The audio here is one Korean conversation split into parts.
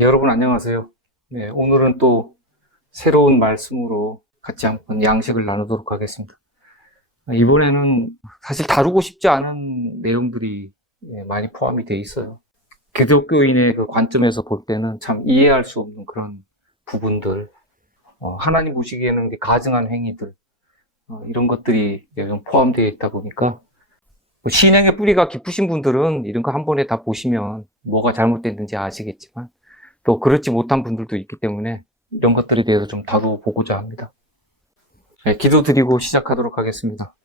여러분 안녕하세요. 네, 오늘은 또 새로운 말씀으로 같이 한번 양식을 나누도록 하겠습니다. 이번에는 사실 다루고 싶지 않은 내용들이 많이 포함이 되어 있어요. 기독교인의 그 관점에서 볼 때는 참 이해할 수 없는 그런 부분들, 하나님 보시기에는 가증한 행위들, 이런 것들이 좀 포함되어 있다 보니까 신앙의 뿌리가 깊으신 분들은 이런 거 한 번에 다 보시면 뭐가 잘못됐는지 아시겠지만 또 그렇지 못한 분들도 있기 때문에 이런 것들에 대해서 좀 다뤄보고자 합니다. 네, 기도드리고 시작하도록 하겠습니다.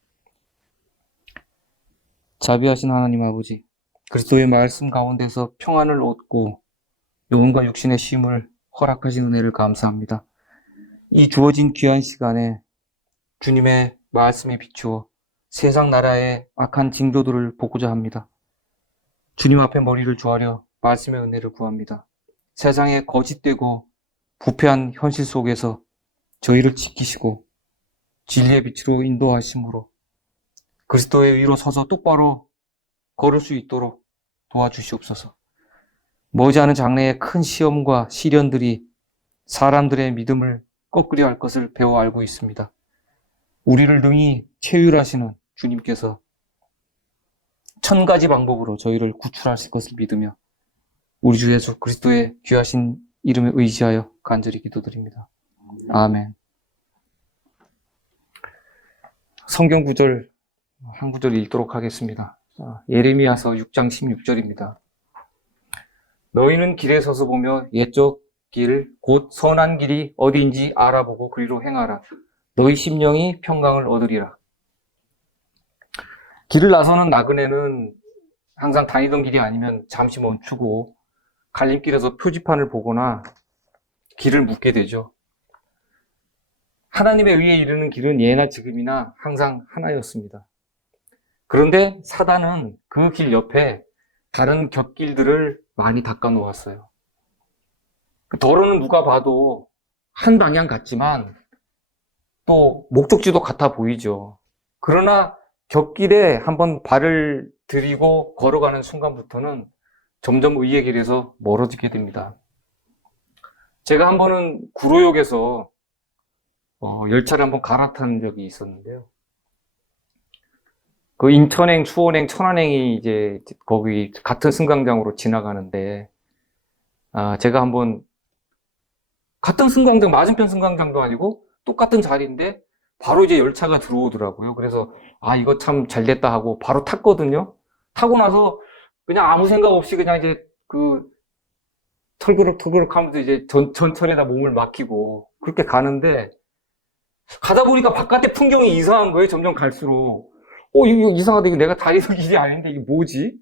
자비하신 하나님 아버지, 그리스도의 말씀 가운데서 평안을 얻고 영혼과 육신의 쉼을 허락하신 은혜를 감사합니다. 이 주어진 귀한 시간에 주님의 말씀에 비추어 세상 나라의 악한 징조들을 보고자 합니다. 주님 앞에 머리를 조아려 말씀의 은혜를 구합니다. 세상의 거짓되고 부패한 현실 속에서 저희를 지키시고 진리의 빛으로 인도하심으로 그리스도의 위로 서서 똑바로 걸을 수 있도록 도와주시옵소서. 머지않은 장래의 큰 시험과 시련들이 사람들의 믿음을 꺾으려 할 것을 배워 알고 있습니다. 우리를 능히 체휼하시는 주님께서 1000가지 방법으로 저희를 구출하실 것을 믿으며 우리 주 예수 그리스도의 귀하신 이름에 의지하여 간절히 기도드립니다. 아멘. 성경 구절 한 구절 읽도록 하겠습니다. 예레미야서 6장 16절입니다. 너희는 길에 서서 보며 옛적 길, 곧 선한 길이 어디인지 알아보고 그리로 행하라. 너희 심령이 평강을 얻으리라. 길을 나서는 나그네는 항상 다니던 길이 아니면 잠시 멈추고 갈림길에서 표지판을 보거나 길을 묻게 되죠. 하나님의 의에 이르는 길은 예나 지금이나 항상 하나였습니다. 그런데 사단은 그 길 옆에 다른 곁길들을 많이 닦아 놓았어요. 도로는 누가 봐도 한 방향 같지만 또 목적지도 같아 보이죠. 그러나 곁길에 한번 발을 들이고 걸어가는 순간부터는 점점 의의 길에서 멀어지게 됩니다. 제가 한 번은 구로역에서 열차를 한번 갈아탄 적이 있었는데요. 그 인천행, 수원행, 천안행이 이제 거기 같은 승강장으로 지나가는데, 제가 한번 같은 승강장, 맞은편 승강장도 아니고 똑같은 자리인데 바로 이제 열차가 들어오더라고요. 그래서 이거 참 잘됐다 하고 바로 탔거든요. 타고 나서 그냥 아무 생각 없이 그냥 이제 털그럭 하면서 이제 전철에다 몸을 맡기고 그렇게 가는데, 가다 보니까 바깥에 풍경이 이상한 거예요. 점점 갈수록. 이거 이상하다. 이거 내가 다니던 길이 아닌데 이게 뭐지?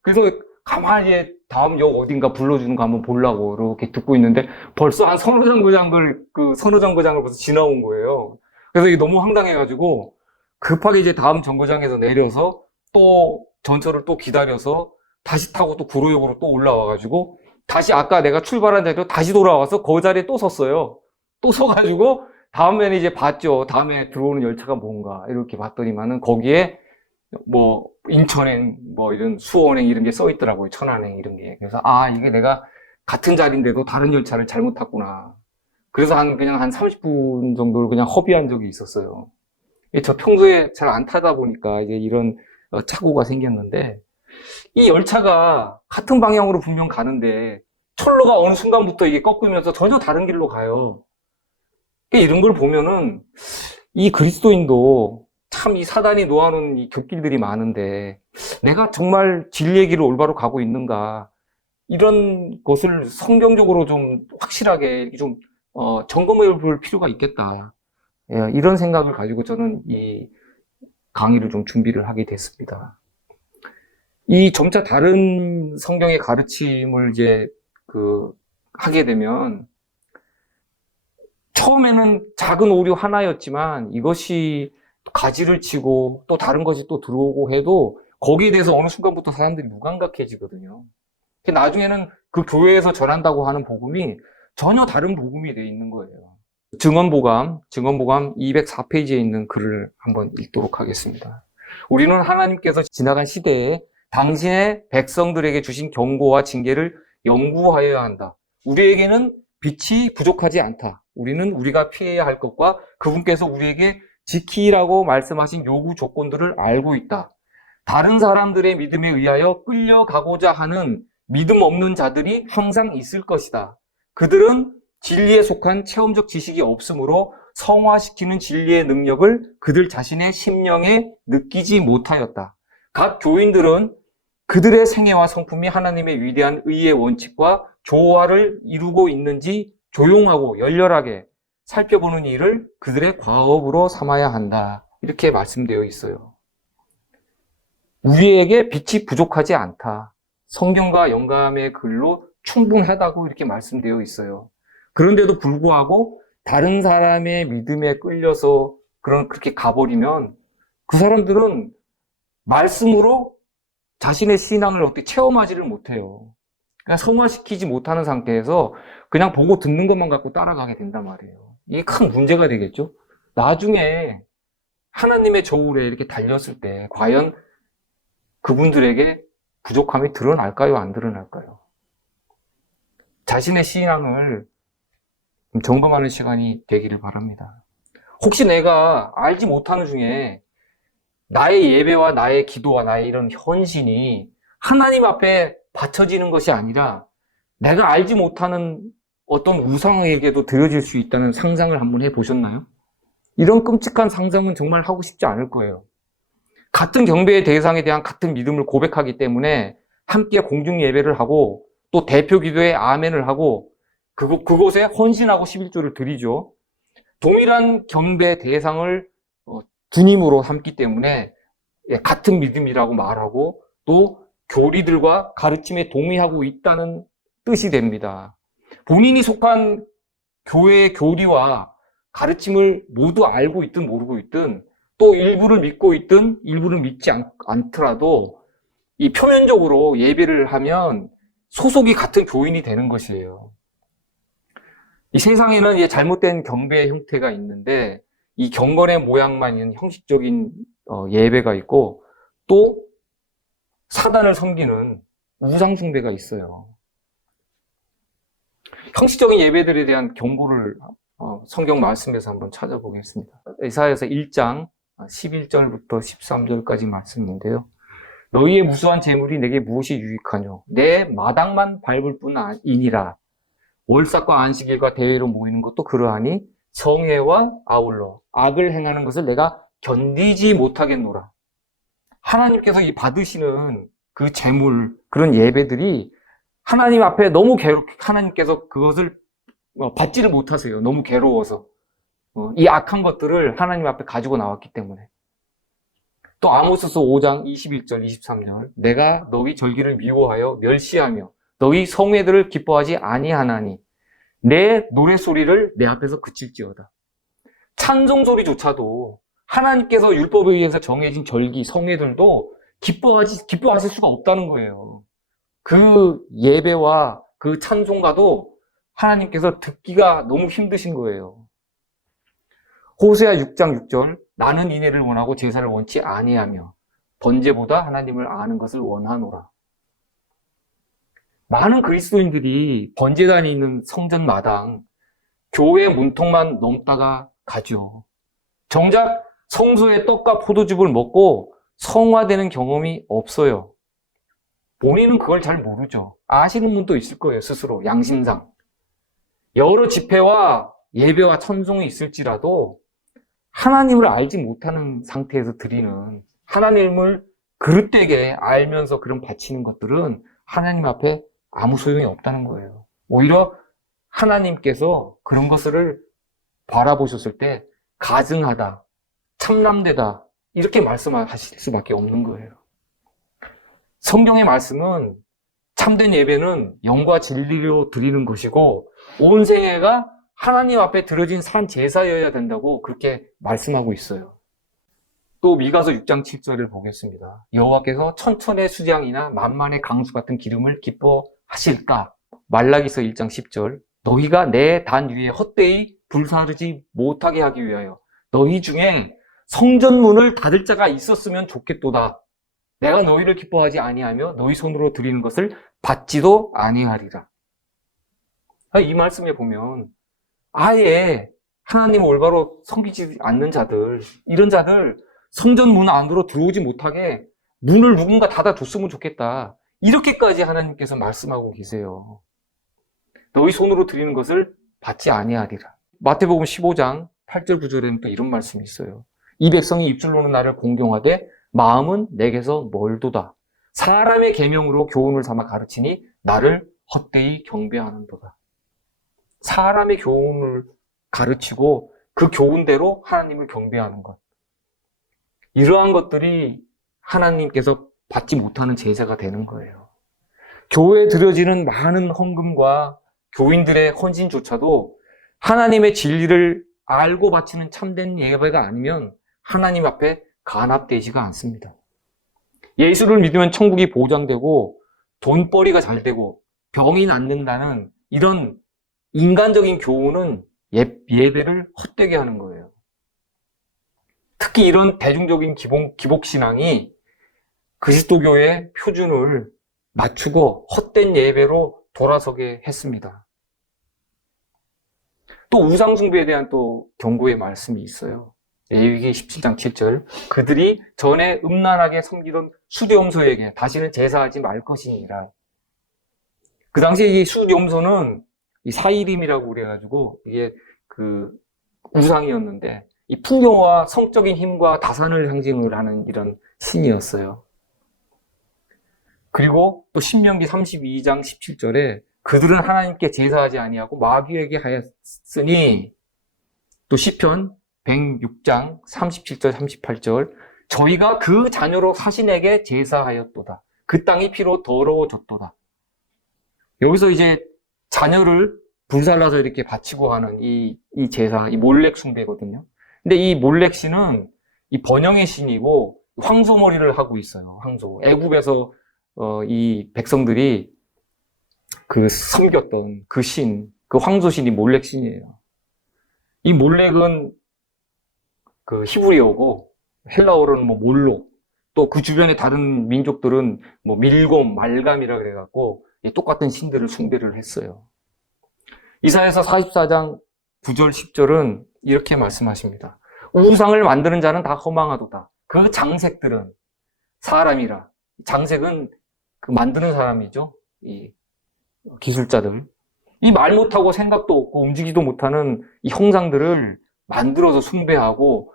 그래서 가만히 다음 역 어딘가 불러주는 거 한번 보려고 이렇게 듣고 있는데 벌써 한 선호정거장을 벌써 지나온 거예요. 그래서 이게 너무 황당해가지고 급하게 이제 다음 정거장에서 내려서 또 전철을 또 기다려서 다시 타고 또 구로역으로 또 올라와가지고 다시 아까 내가 출발한 자리로 다시 돌아와서 그 자리에 또 섰어요. 또 서가지고 다음에는 이제 봤죠. 다음에 들어오는 열차가 뭔가 이렇게 봤더니만은 거기에 뭐 인천행, 뭐 이런 수원행 이런 게 써 있더라고요. 천안행 이런 게. 그래서 이게 내가 같은 자리인데도 다른 열차를 잘못 탔구나. 그래서 그냥 한 30분 정도를 그냥 허비한 적이 있었어요. 저 평소에 잘 안 타다 보니까 이제 이런 착오가 생겼는데, 이 열차가 같은 방향으로 분명 가는데 철로가 어느 순간부터 이게 꺾으면서 전혀 다른 길로 가요. 이런 걸 보면은 이 그리스도인도 참 이 사단이 놓아놓은 이 곁길들이 많은데 내가 정말 진리의 길을 올바로 가고 있는가, 이런 것을 성경적으로 좀 확실하게 좀 점검해 볼 필요가 있겠다. 이런 생각을 가지고 저는 이 강의를 좀 준비를 하게 됐습니다. 이 점차 다른 성경의 가르침을 이제 하게 되면 처음에는 작은 오류 하나였지만 이것이 가지를 치고 또 다른 것이 또 들어오고 해도 거기에 대해서 어느 순간부터 사람들이 무감각해지거든요. 나중에는 그 교회에서 전한다고 하는 복음이 전혀 다른 복음이 되어 있는 거예요. 증언보감 204페이지에 있는 글을 한번 읽도록 하겠습니다. 우리는 하나님께서 지나간 시대에 당신의 백성들에게 주신 경고와 징계를 연구하여야 한다. 우리에게는 빛이 부족하지 않다. 우리는 우리가 피해야 할 것과 그분께서 우리에게 지키라고 말씀하신 요구 조건들을 알고 있다. 다른 사람들의 믿음에 의하여 끌려가고자 하는 믿음 없는 자들이 항상 있을 것이다. 그들은 진리에 속한 체험적 지식이 없으므로 성화시키는 진리의 능력을 그들 자신의 심령에 느끼지 못하였다. 각 교인들은 그들의 생애와 성품이 하나님의 위대한 의의 원칙과 조화를 이루고 있는지 조용하고 열렬하게 살펴보는 일을 그들의 과업으로 삼아야 한다. 이렇게 말씀되어 있어요. 우리에게 빛이 부족하지 않다. 성경과 영감의 글로 충분하다고 이렇게 말씀되어 있어요. 그런데도 불구하고 다른 사람의 믿음에 끌려서 그렇게 가버리면 그 사람들은 말씀으로 자신의 신앙을 어떻게 체험하지를 못해요. 그냥 성화시키지 못하는 상태에서 그냥 보고 듣는 것만 갖고 따라가게 된단 말이에요. 이게 큰 문제가 되겠죠. 나중에 하나님의 저울에 이렇게 달렸을 때 과연 그분들에게 부족함이 드러날까요? 안 드러날까요? 자신의 신앙을 점검하는 시간이 되기를 바랍니다. 혹시 내가 알지 못하는 중에 나의 예배와 나의 기도와 나의 이런 헌신이 하나님 앞에 바쳐지는 것이 아니라 내가 알지 못하는 어떤 우상에게도 드려질 수 있다는 상상을 한번 해보셨나요? 이런 끔찍한 상상은 정말 하고 싶지 않을 거예요. 같은 경배의 대상에 대한 같은 믿음을 고백하기 때문에 함께 공중 예배를 하고 또 대표 기도에 아멘을 하고 그곳에 헌신하고 11조를 드리죠. 동일한 경배 대상을 주님으로 삼기 때문에 같은 믿음이라고 말하고 또 교리들과 가르침에 동의하고 있다는 뜻이 됩니다. 본인이 속한 교회의 교리와 가르침을 모두 알고 있든 모르고 있든 또 일부를 믿고 있든 일부를 믿지 않더라도 이 표면적으로 예배를 하면 소속이 같은 교인이 되는 것이에요. 이 세상에는 잘못된 경배의 형태가 있는데 이 경건의 모양만 있는 형식적인 예배가 있고 또 사단을 섬기는 우상 숭배가 있어요. 형식적인 예배들에 대한 경고를 성경 말씀에서 한번 찾아보겠습니다. 이사야서 1장 11절부터 13절까지 말씀인데요. 너희의 무수한 재물이 내게 무엇이 유익하뇨? 내 마당만 밟을 뿐이니라. 월삭과 안식일과 대회로 모이는 것도 그러하니 정회와 아울러 악을 행하는 것을 내가 견디지 못하겠노라. 하나님께서 이 받으시는 그 재물, 그런 예배들이 하나님 앞에 너무 하나님께서 그것을 받지를 못하세요. 너무 괴로워서. 이 악한 것들을 하나님 앞에 가지고 나왔기 때문에. 또 아모스서 5장 21절, 23절. 내가 너희 절기를 미워하여 멸시하며 너희 성회들을 기뻐하지 아니하나니 내 노래소리를 내 앞에서 그칠지어다. 찬송소리조차도 하나님께서 율법에 의해서 정해진 절기, 성회들도 기뻐하실 수가 없다는 거예요. 그 예배와 그 찬송가도 하나님께서 듣기가 너무 힘드신 거예요. 호세아 6장 6절 나는 인애를 원하고 제사를 원치 아니하며 번제보다 하나님을 아는 것을 원하노라. 많은 그리스도인들이 번제단이 있는 성전 마당, 교회 문턱만 넘다가 가죠. 정작 성소의 떡과 포도즙을 먹고 성화되는 경험이 없어요. 본인은 그걸 잘 모르죠. 아시는 분도 있을 거예요, 스스로, 양심상. 여러 집회와 예배와 찬송이 있을지라도 하나님을 알지 못하는 상태에서 드리는, 하나님을 그릇되게 알면서 그런 바치는 것들은 하나님 앞에 아무 소용이 없다는 거예요. 오히려 하나님께서 그런 것을 바라보셨을 때 가증하다, 참남되다 이렇게 말씀하실 수밖에 없는 거예요. 성경의 말씀은 참된 예배는 영과 진리로 드리는 것이고 온 생애가 하나님 앞에 드려진 산 제사여야 된다고 그렇게 말씀하고 있어요. 또 미가서 6장 7절을 보겠습니다. 여호와께서 천천의 수장이나 만만의 강수 같은 기름을 기뻐하실까? 말라기서 1장 10절 너희가 내 단 위에 헛되이 불사르지 못하게 하기 위하여 너희 중에 성전문을 닫을 자가 있었으면 좋겠도다. 내가 너희를 기뻐하지 아니하며 너희 손으로 드리는 것을 받지도 아니하리라. 이 말씀에 보면 아예 하나님 올바로 섬기지 않는 자들, 이런 자들 성전 문 안으로 들어오지 못하게 문을 누군가 닫아줬으면 좋겠다. 이렇게까지 하나님께서 말씀하고 계세요. 너희 손으로 드리는 것을 받지 아니하리라. 마태복음 15장 8절 9절에는 또 이런 말씀이 있어요. 이 백성이 입술로는 나를 공경하되 마음은 내게서 멀도다. 사람의 계명으로 교훈을 삼아 가르치니 나를 헛되이 경배하는도다. 사람의 교훈을 가르치고 그 교훈대로 하나님을 경배하는 것. 이러한 것들이 하나님께서 받지 못하는 제사가 되는 거예요. 교회에 드려지는 많은 헌금과 교인들의 헌신조차도 하나님의 진리를 알고 바치는 참된 예배가 아니면 하나님 앞에 간합되지가 않습니다. 예수를 믿으면 천국이 보장되고 돈벌이가 잘 되고 병이 낫는다는 이런 인간적인 교훈은 예배를 헛되게 하는 거예요. 특히 이런 대중적인 기복신앙이 그리스도교의 표준을 맞추고 헛된 예배로 돌아서게 했습니다. 또 우상숭배에 대한 또 경고의 말씀이 있어요. 레위기 17장 7절. 그들이 전에 음란하게 섬기던 수렴소에게 다시는 제사하지 말 것이니라. 그 당시에 이 수렴소는 이 사이림이라고 그래가지고 이게 그 우상이었는데 이 풍요와 성적인 힘과 다산을 상징을 하는 이런 신이었어요. 그리고 또 신명기 32장 17절에 그들은 하나님께 제사하지 아니하고 마귀에게 하였으니, 또 시편 106장 37절 38절 저희가 그 자녀로 사신에게 제사하였도다. 그 땅이 피로 더러워졌도다. 여기서 이제 자녀를 불살라서 이렇게 바치고 하는 이 제사, 이 몰렉 숭배거든요. 근데 이 몰렉 신은 이 번영의 신이고 황소머리를 하고 있어요. 황소. 애굽에서 이 백성들이 그 섬겼던 그 신, 그 황소신이 몰렉 신이에요. 이 몰렉은 그 히브리어고 헬라어로는 뭐 몰록, 또 그 주변의 다른 민족들은 뭐 밀곰, 말감이라 그래갖고 똑같은 신들을 숭배를 했어요. 이사야서 44장 9절 10절은 이렇게 말씀하십니다. 우상을 만드는 자는 다 허망하도다. 그 장색들은 사람이라. 장색은 그 만드는 사람이죠. 이 기술자들. 이 말 못하고 생각도 없고 움직이지도 못하는 이 형상들을 만들어서 숭배하고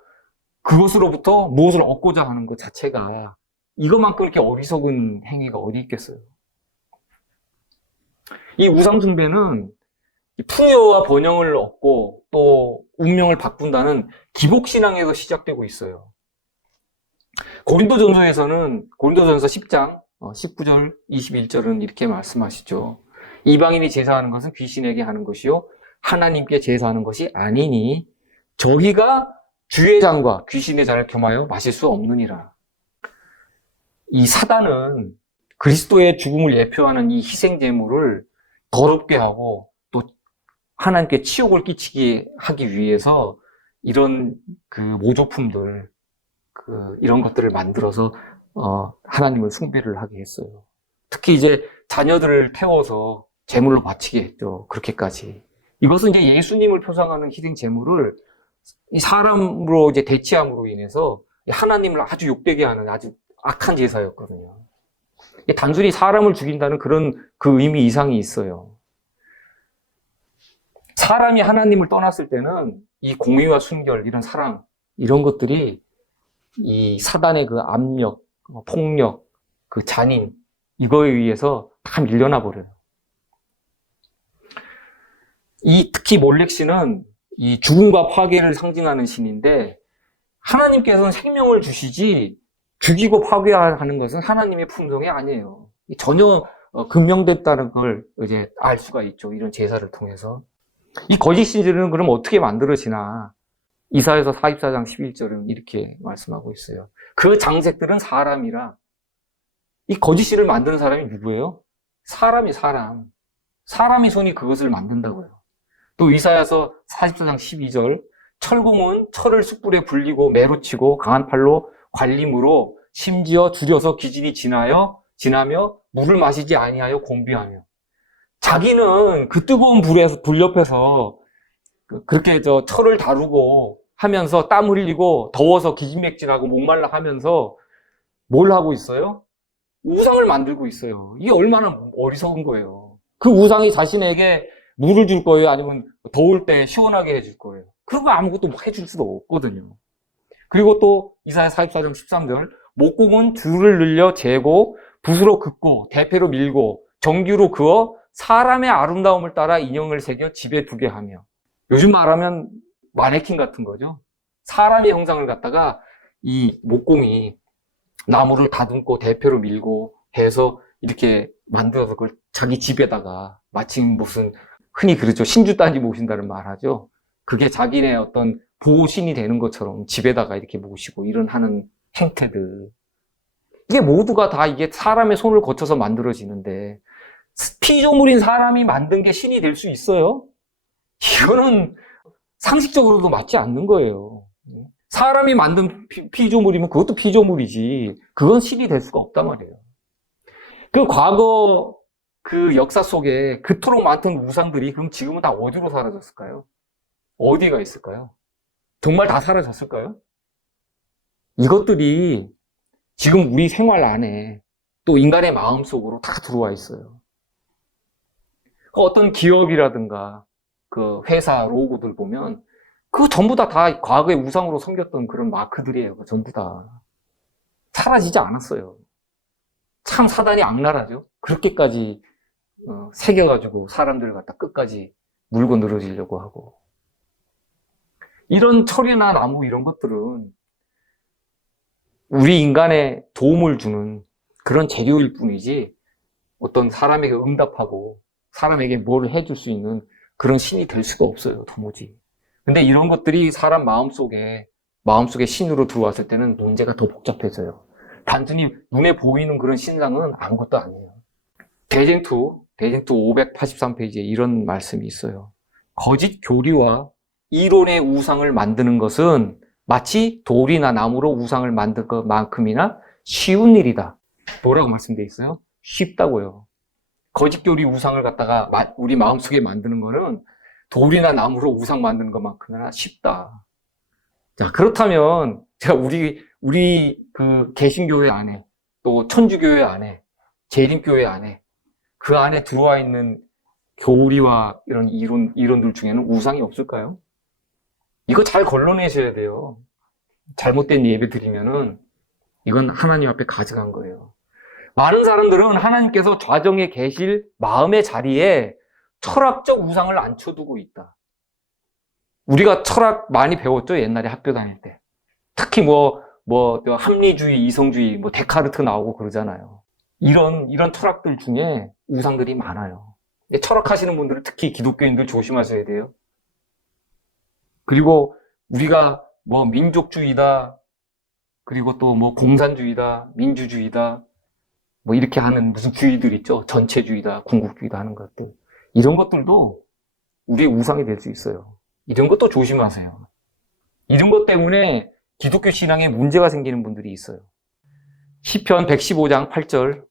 그것으로부터 무엇을 얻고자 하는 것 자체가 이것만큼 이렇게 어리석은 행위가 어디 있겠어요. 이 우상숭배는 풍요와 번영을 얻고 또 운명을 바꾼다는 기복신앙에서 시작되고 있어요. 고린도전서 10장 19절 21절은 이렇게 말씀하시죠. 이방인이 제사하는 것은 귀신에게 하는 것이요 하나님께 제사하는 것이 아니니 저희가 주의 잔과 귀신의 잔을 겸하여 마실 수 없느니라. 이 사단은 그리스도의 죽음을 예표하는 이 희생 제물을 더럽게 하고 또 하나님께 치욕을 끼치게 하기 위해서 이런 그 모조품들, 이런 것들을 만들어서 하나님을 숭배를 하게 했어요. 특히 이제 자녀들을 태워서 제물로 바치게 했죠. 그렇게까지. 이것은 이제 예수님을 표상하는 희생 제물을 이 사람으로 이제 대치함으로 인해서 하나님을 아주 욕되게 하는 아주 악한 제사였거든요. 단순히 사람을 죽인다는 그런 그 의미 이상이 있어요. 사람이 하나님을 떠났을 때는 이 공의와 순결, 이런 사랑, 이런 것들이 이 사단의 그 압력, 폭력, 그 잔인, 이거에 의해서 다 밀려나 버려요. 특히 몰렉 신은 이 죽음과 파괴를 상징하는 신인데 하나님께서는 생명을 주시지 죽이고 파괴하는 것은 하나님의 품성이 아니에요. 전혀 금명됐다는 걸 이제 알 수가 있죠. 이런 제사를 통해서. 이 거짓 신들은 그럼 어떻게 만들어지나? 이사야서 44장 11절은 이렇게 말씀하고 있어요. 그 장색들은 사람이라. 이 거짓 신을 만드는 사람이 누구예요? 사람이 사람. 사람의 손이 그것을 만든다고요. 또 이사야서 44장 12절 철공은 철을 숯불에 불리고 매로 치고 강한 팔로 관림으로 심지어 줄여서 기진이 지나며 물을 마시지 아니하여 공비하며 자기는 그 뜨거운 불 옆에서 그렇게 철을 다루고 하면서 땀 흘리고 더워서 기진맥진하고 목말라 하면서 뭘 하고 있어요? 우상을 만들고 있어요. 이게 얼마나 어리석은 거예요. 그 우상이 자신에게 물을 줄 거예요? 아니면 더울 때 시원하게 해줄 거예요? 그런 거 아무것도 해줄 수도 없거든요. 그리고 또 이사야 44장 13절 목공은 줄을 늘려 재고 붓으로 긋고 대패로 밀고 정규로 그어 사람의 아름다움을 따라 인형을 새겨 집에 두게 하며 요즘 말하면 마네킹 같은 거죠. 사람의 형상을 갖다가 이 목공이 나무를 다듬고 대패로 밀고 해서 이렇게 만들어서 그걸 자기 집에다가 마치 무슨 흔히 그러죠. 신주 따지 모신다는 말 하죠. 그게 자기네 어떤 보호신이 되는 것처럼 집에다가 이렇게 모시고 이런 하는 행태들. 이게 모두가 다 이게 사람의 손을 거쳐서 만들어지는데 피조물인 사람이 만든 게 신이 될 수 있어요? 이거는 상식적으로도 맞지 않는 거예요. 사람이 만든 피조물이면 그것도 피조물이지. 그건 신이 될 수가 없단 말이에요. 그 과거 그 역사 속에 그토록 많던 우상들이 그럼 지금은 다 어디로 사라졌을까요? 어디가 있을까요? 정말 다 사라졌을까요? 이것들이 지금 우리 생활 안에 또 인간의 마음 속으로 다 들어와 있어요. 어떤 기업이라든가 그 회사 로고들 보면 그거 전부 다 과거의 우상으로 섬겼던 그런 마크들이에요. 전부 다. 사라지지 않았어요. 참 사단이 악랄하죠. 그렇게까지 새겨가지고 사람들을 갖다 끝까지 물고 늘어지려고 하고. 이런 철이나 나무 이런 것들은 우리 인간에 도움을 주는 그런 재료일 뿐이지 어떤 사람에게 응답하고 사람에게 뭘 해줄 수 있는 그런 신이 될 수가 없어요. 도무지. 근데 이런 것들이 사람 마음속에 신으로 들어왔을 때는 문제가 더 복잡해져요. 단순히 눈에 보이는 그런 신상은 아무것도 아니에요. 대쟁투 583페이지에 이런 말씀이 있어요. 거짓 교리와 이론의 우상을 만드는 것은 마치 돌이나 나무로 우상을 만든 것만큼이나 쉬운 일이다. 뭐라고 말씀되어 있어요? 쉽다고요. 거짓 교리 우상을 갖다가 우리 마음속에 만드는 거는 돌이나 나무로 우상 만드는 것만큼이나 쉽다. 자, 그렇다면 제가 우리 그 개신교회 안에 또 천주교회 안에 재림교회 안에 그 안에 들어와 있는 교리와 이런 이론들 중에는 우상이 없을까요? 이거 잘 걸러내셔야 돼요. 잘못된 예배 드리면은 이건 하나님 앞에 가져간 거예요. 많은 사람들은 하나님께서 좌정에 계실 마음의 자리에 철학적 우상을 앉혀두고 있다. 우리가 철학 많이 배웠죠? 옛날에 학교 다닐 때. 특히 합리주의, 이성주의, 데카르트 나오고 그러잖아요. 이런 철학들 중에 우상들이 많아요. 철학하시는 분들은 특히 기독교인들 조심하셔야 돼요. 그리고 우리가 민족주의다, 그리고 또 공산주의다, 민주주의다, 이렇게 하는 무슨 주의들 있죠. 전체주의다, 궁극주의다 하는 것들. 이런 것들도 우리의 우상이 될 수 있어요. 이런 것도 조심하세요. 이런 것 때문에 기독교 신앙에 문제가 생기는 분들이 있어요. 시편 115장 8절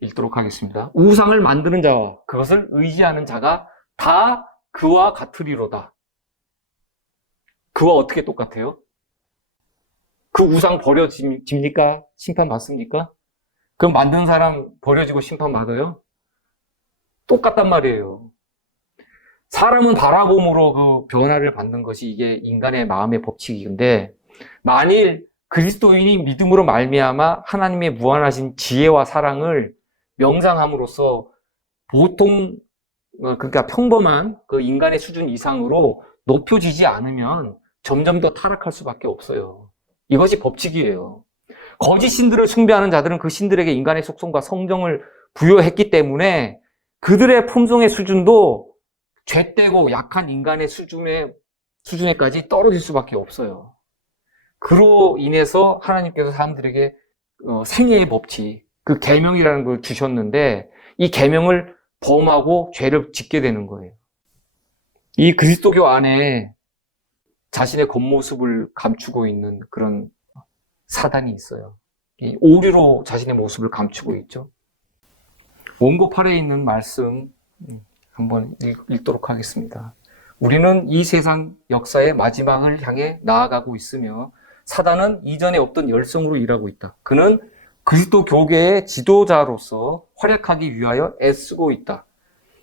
읽도록 하겠습니다. 우상을 만드는 자와 그것을 의지하는 자가 다 그와 같으리로다. 그와 어떻게 똑같아요? 그 우상 버려집니까? 심판 받습니까? 그럼 만든 사람 버려지고 심판 받아요? 똑같단 말이에요. 사람은 바라봄으로 그 변화를 받는 것이 이게 인간의 마음의 법칙인데, 만일 그리스도인이 믿음으로 말미암아 하나님의 무한하신 지혜와 사랑을 명상함으로써 그러니까 평범한 그 인간의 수준 이상으로 높여지지 않으면 점점 더 타락할 수밖에 없어요. 이것이 법칙이에요. 거짓 신들을 숭배하는 자들은 그 신들에게 인간의 속성과 성정을 부여했기 때문에 그들의 품성의 수준도 죄되고 약한 인간의 수준에까지 떨어질 수밖에 없어요. 그로 인해서 하나님께서 사람들에게 생애의 법칙, 그 계명이라는 걸 주셨는데 이 계명을 범하고 죄를 짓게 되는 거예요. 이 그리스도교 안에 자신의 겉모습을 감추고 있는 그런 사단이 있어요. 오류로 자신의 모습을 감추고 있죠. 원고 8에 있는 말씀 한번 읽도록 하겠습니다. 우리는 이 세상 역사의 마지막을 향해 나아가고 있으며 사단은 이전에 없던 열성으로 일하고 있다. 그는 그리스도 교계의 지도자로서 활약하기 위하여 애쓰고 있다.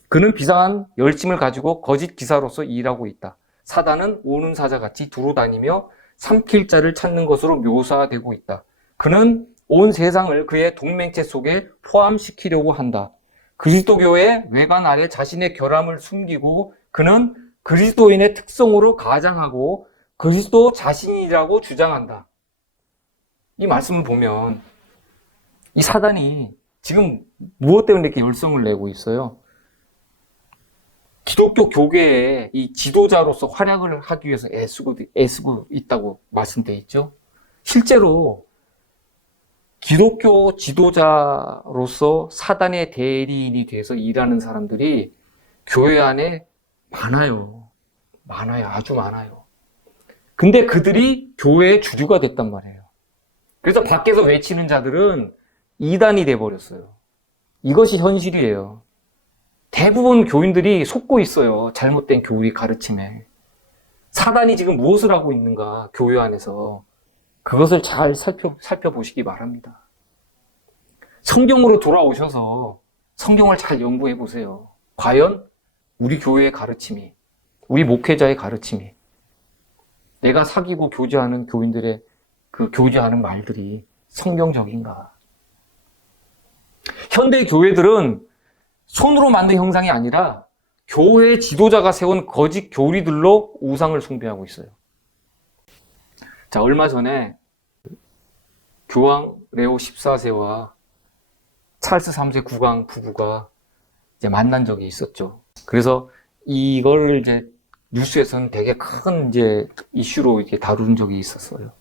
그는 비상한 열심을 가지고 거짓 기사로서 일하고 있다. 사단은 오는 사자같이 두루다니며 삼킬 자를 찾는 것으로 묘사되고 있다. 그는 온 세상을 그의 동맹체 속에 포함시키려고 한다. 그리스도교의 외관 아래 자신의 결함을 숨기고 그는 그리스도인의 특성으로 가장하고 그리스도 자신이라고 주장한다. 이 말씀을 보면 이 사단이 지금 무엇 때문에 이렇게 열성을 내고 있어요? 기독교 교계의 이 지도자로서 활약을 하기 위해서 애쓰고 있다고 말씀되어 있죠. 실제로 기독교 지도자로서 사단의 대리인이 돼서 일하는 사람들이 교회 안에 많아요. 아주 많아요. 근데 그들이 교회의 주류가 됐단 말이에요. 그래서 밖에서 외치는 자들은 이단이 돼버렸어요. 이것이 현실이에요. 대부분 교인들이 속고 있어요. 잘못된 교리 가르침에. 사단이 지금 무엇을 하고 있는가, 교회 안에서. 그것을 잘 살펴보시기 바랍니다. 성경으로 돌아오셔서 성경을 잘 연구해 보세요. 과연 우리 교회의 가르침이, 우리 목회자의 가르침이, 내가 사귀고 교제하는 교인들의 그 교제하는 말들이 성경적인가? 현대 교회들은 손으로 만든 형상이 아니라 교회 지도자가 세운 거짓 교리들로 우상을 숭배하고 있어요. 자, 얼마 전에 교황 레오 14세와 찰스 3세 국왕 부부가 이제 만난 적이 있었죠. 그래서 이걸 이제 뉴스에서는 되게 큰 이제 이슈로 이렇게 다룬 적이 있었어요.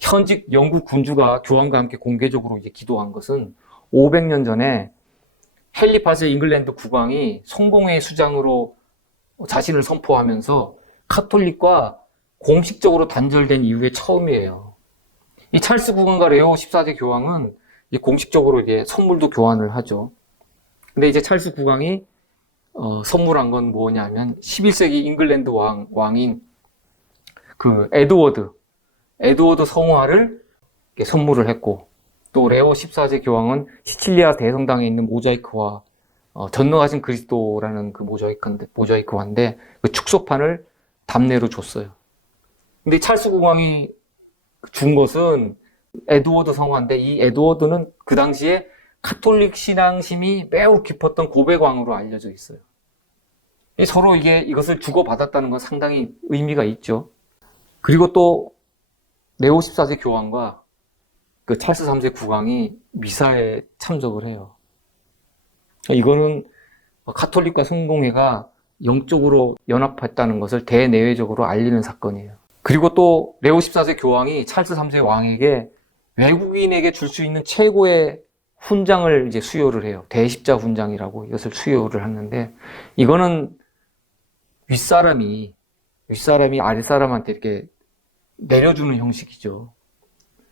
현직 영국 군주가 교황과 함께 공개적으로 이제 기도한 것은 500년 전에 헨리 8세 잉글랜드 국왕이 성공회의 수장으로 자신을 선포하면서 카톨릭과 공식적으로 단절된 이후에 처음이에요. 이 찰스 국왕과 레오 14세 교황은 이제 공식적으로 이제 선물도 교환을 하죠. 근데 이제 찰스 국왕이 선물한 건 뭐냐면 11세기 잉글랜드 왕인 그 에드워드 성화를 선물을 했고, 또 레오 14세 교황은 시칠리아 대성당에 있는 모자이크화, 전능하신 그리스도라는 그 모자이크화인데 그 축소판을 답례로 줬어요. 근데 찰스 국왕이 준 것은 에드워드 성화인데, 이 에드워드는 그 당시에 카톨릭 신앙심이 매우 깊었던 고백왕으로 알려져 있어요. 서로 이것을 주고받았다는 건 상당히 의미가 있죠. 그리고 또 레오 14세 교황과 그 찰스 3세 국왕이 미사에 참석을 해요. 이거는 카톨릭과 성공회가 영적으로 연합했다는 것을 대내외적으로 알리는 사건이에요. 그리고 또 레오 14세 교황이 찰스 3세 왕에게 외국인에게 줄 수 있는 최고의 훈장을 이제 수여를 해요. 대십자 훈장이라고 이것을 수여를 하는데, 이거는 윗사람이 아랫사람한테 이렇게 내려주는 형식이죠.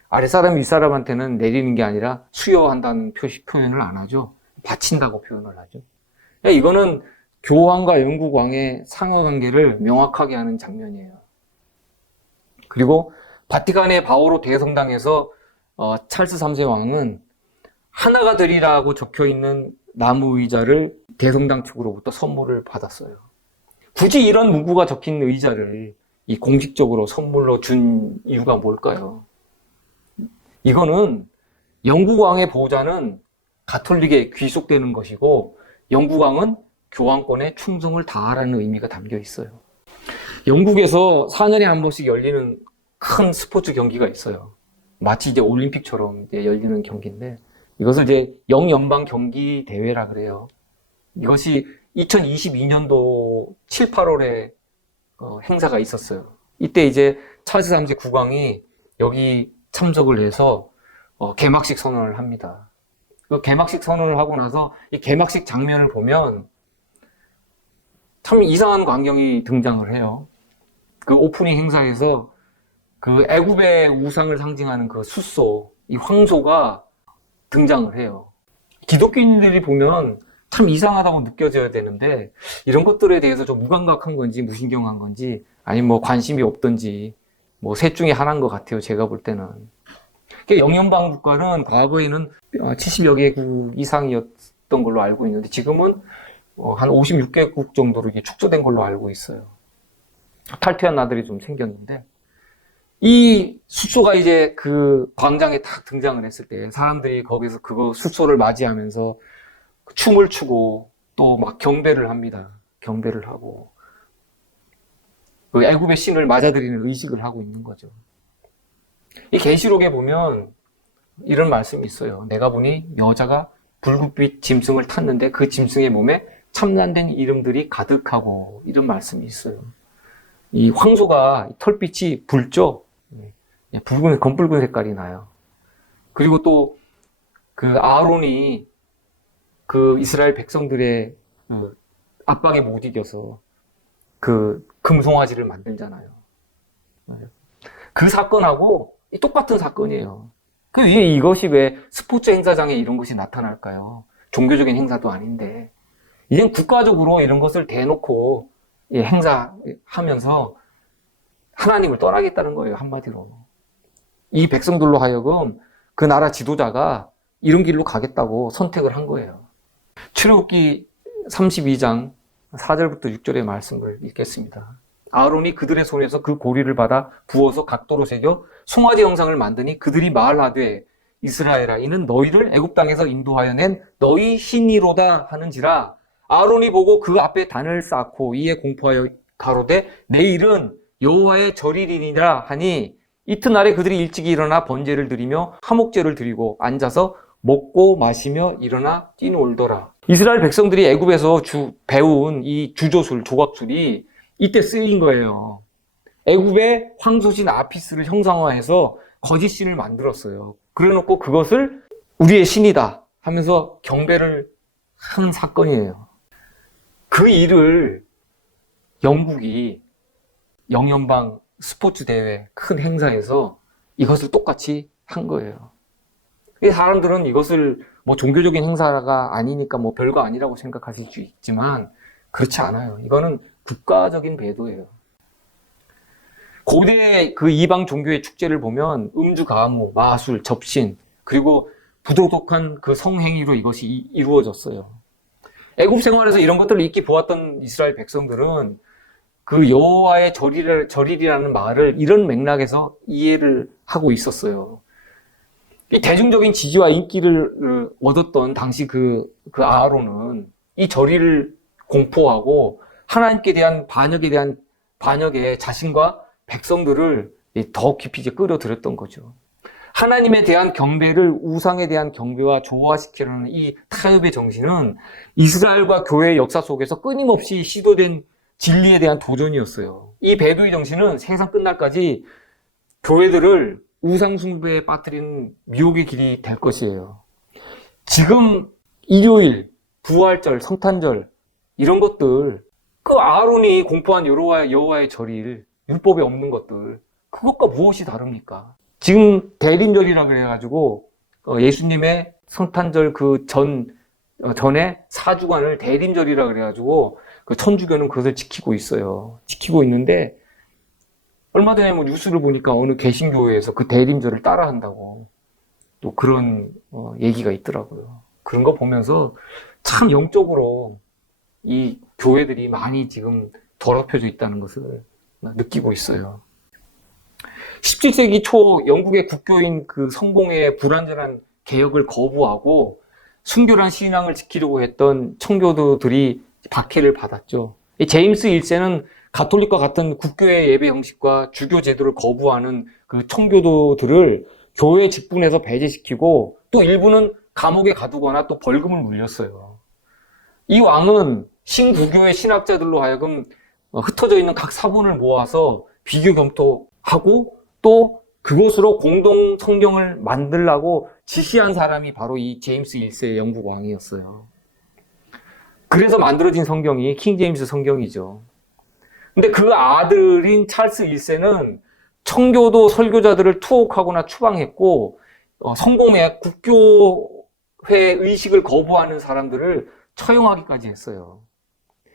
아랫사람이 윗사람한테는 내리는 게 아니라 수여한다는 표현을 안 하죠. 바친다고 표현을 하죠. 이거는 교황과 영국 왕의 상하관계를 명확하게 하는 장면이에요. 그리고 바티칸의 바오로 대성당에서 찰스 3세 왕은 하나가 되리라고 적혀있는 나무 의자를 대성당 측으로부터 선물을 받았어요. 굳이 이런 문구가 적힌 의자를 공식적으로 선물로 준 이유가 뭘까요? 이거는 영국 왕의 보호자는 가톨릭에 귀속되는 것이고, 영국 왕은 교황권에 충성을 다하라는 의미가 담겨 있어요. 영국에서 4년에 한 번씩 열리는 큰 스포츠 경기가 있어요. 마치 이제 올림픽처럼 이제 열리는 경기인데, 이것을 이제 영연방 경기 대회라 그래요. 이것이 2022년도 7, 8월에 행사가 있었어요. 이때 이제 찰스 3세 국왕이 여기 참석을 해서 개막식 선언을 합니다. 그 개막식 선언을 하고 나서 이 개막식 장면을 보면 참 이상한 광경이 등장을 해요. 그 오프닝 행사에서 그 애굽의 우상을 상징하는 그 숫소, 이 황소가 등장을 해요. 기독교인들이 보면 참 이상하다고 느껴져야 되는데, 이런 것들에 대해서 좀 무감각한 건지 무신경한 건지, 아니면 뭐 관심이 없던지, 뭐 셋 중에 하나인 것 같아요. 제가 볼 때는. 영연방 국가는 과거에는 70여 개국 이상이었던 걸로 알고 있는데, 지금은 한 56개국 정도로 이게 축소된 걸로 알고 있어요. 탈퇴한 나들이 좀 생겼는데, 이 숫소가 이제 그 광장에 딱 등장을 했을 때 사람들이 거기서 그거 숫소를 맞이하면서 춤을 추고 또 막 경배를 합니다. 경배를 하고 그 애굽의 신을 맞아들이는 의식을 하고 있는 거죠. 이 계시록에 보면 이런 말씀이 있어요. 내가 보니 여자가 붉은빛 짐승을 탔는데 그 짐승의 몸에 참난된 이름들이 가득하고, 이런 말씀이 있어요. 이 황소가 털빛이 붉죠? 검붉은 색깔이 나요. 그리고 또 그 아론이 그 이스라엘 백성들의 압박에 못 이겨서 그 금송아지를 만들잖아요. 그 사건하고 똑같은 사건이에요. 이것이 왜 스포츠 행사장에 이런 것이 나타날까요? 종교적인 행사도 아닌데. 이젠 국가적으로 이런 것을 대놓고 행사하면서 하나님을 떠나겠다는 거예요, 한마디로. 이 백성들로 하여금 그 나라 지도자가 이런 길로 가겠다고 선택을 한 거예요. 출애굽기 32장 4절부터 6절의 말씀을 읽겠습니다. 아론이 그들의 손에서 그 고리를 받아 부어서 각도로 새겨 송아지 형상을 만드니 그들이 말하되 이스라엘아 이는 너희를 애굽 땅에서 인도하여 낸 너희 신이로다 하는지라. 아론이 보고 그 앞에 단을 쌓고 이에 공포하여 가로되 내일은 여호와의 절일이니라 하니 이튿날에 그들이 일찍이 일어나 번제를 드리며 화목제를 드리고 앉아서 먹고 마시며 일어나 뛰놀더라. 이스라엘 백성들이 애굽에서 배운 이 주조술, 조각술이 이때 쓰인 거예요. 애굽의 황소신 아피스를 형상화해서 거짓 신을 만들었어요. 그래놓고 그것을 우리의 신이다 하면서 경배를 한 사건이에요. 그 일을 영국이 영연방 스포츠 대회 큰 행사에서 이것을 똑같이 한 거예요. 이 사람들은 이것을 뭐 종교적인 행사가 아니니까 뭐 별거 아니라고 생각하실 수 있지만 그렇지 않아요. 이거는 국가적인 배도예요. 고대 그 이방 종교의 축제를 보면 음주, 가무, 마술, 접신 그리고 부도덕한 그 성행위로 이것이 이루어졌어요. 애굽 생활에서 이런 것들을 익히 보았던 이스라엘 백성들은 그 여호와의 절일이라는 말을 이런 맥락에서 이해를 하고 있었어요. 이 대중적인 지지와 인기를 얻었던 당시 그 아론은 이 절일을 공포하고 하나님께 대한 반역에 자신과 백성들을 더 깊이 이제 끌어들였던 거죠. 하나님에 대한 경배를 우상에 대한 경배와 조화시키려는 이 타협의 정신은 이스라엘과 교회의 역사 속에서 끊임없이 시도된 진리에 대한 도전이었어요. 이 배도의 정신은 세상 끝날까지 교회들을 우상 숭배에 빠뜨리는 미혹의 길이 될 것이에요. 지금 일요일, 부활절, 성탄절 이런 것들 그 아론이 공포한 여호와의 절일, 율법에 없는 것들 그것과 무엇이 다릅니까? 지금 대림절이라 그래가지고 예수님의 성탄절 그 전에 4주간을 대림절이라 그래가지고 그 천주교는 그것을 지키고 있어요. 지키고 있는데 얼마 전에 뭐 뉴스를 보니까 어느 개신교회에서 그 대림절을 따라한다고 또 그런 얘기가 있더라고요. 그런 거 보면서 참 영적으로 이 교회들이 많이 지금 더럽혀져 있다는 것을 느끼고 있어요. 17세기 초 영국의 국교인 그 성공의 불완전한 개혁을 거부하고 순결한 신앙을 지키려고 했던 청교도들이 박해를 받았죠. 이 제임스 1세는 가톨릭과 같은 국교의 예배 형식과 주교 제도를 거부하는 그 청교도들을 교회 직분에서 배제시키고 또 일부는 감옥에 가두거나 또 벌금을 물렸어요. 이 왕은 신구교의 신학자들로 하여금 흩어져 있는 각 사본을 모아서 비교 검토하고 또 그것으로 공동 성경을 만들라고 지시한 사람이 바로 이 제임스 1세 영국 왕이었어요. 그래서 만들어진 성경이 킹 제임스 성경이죠. 근데 그 아들인 찰스 1세는 청교도 설교자들을 투옥하거나 추방했고 성공의 국교회 의식을 거부하는 사람들을 처형하기까지 했어요.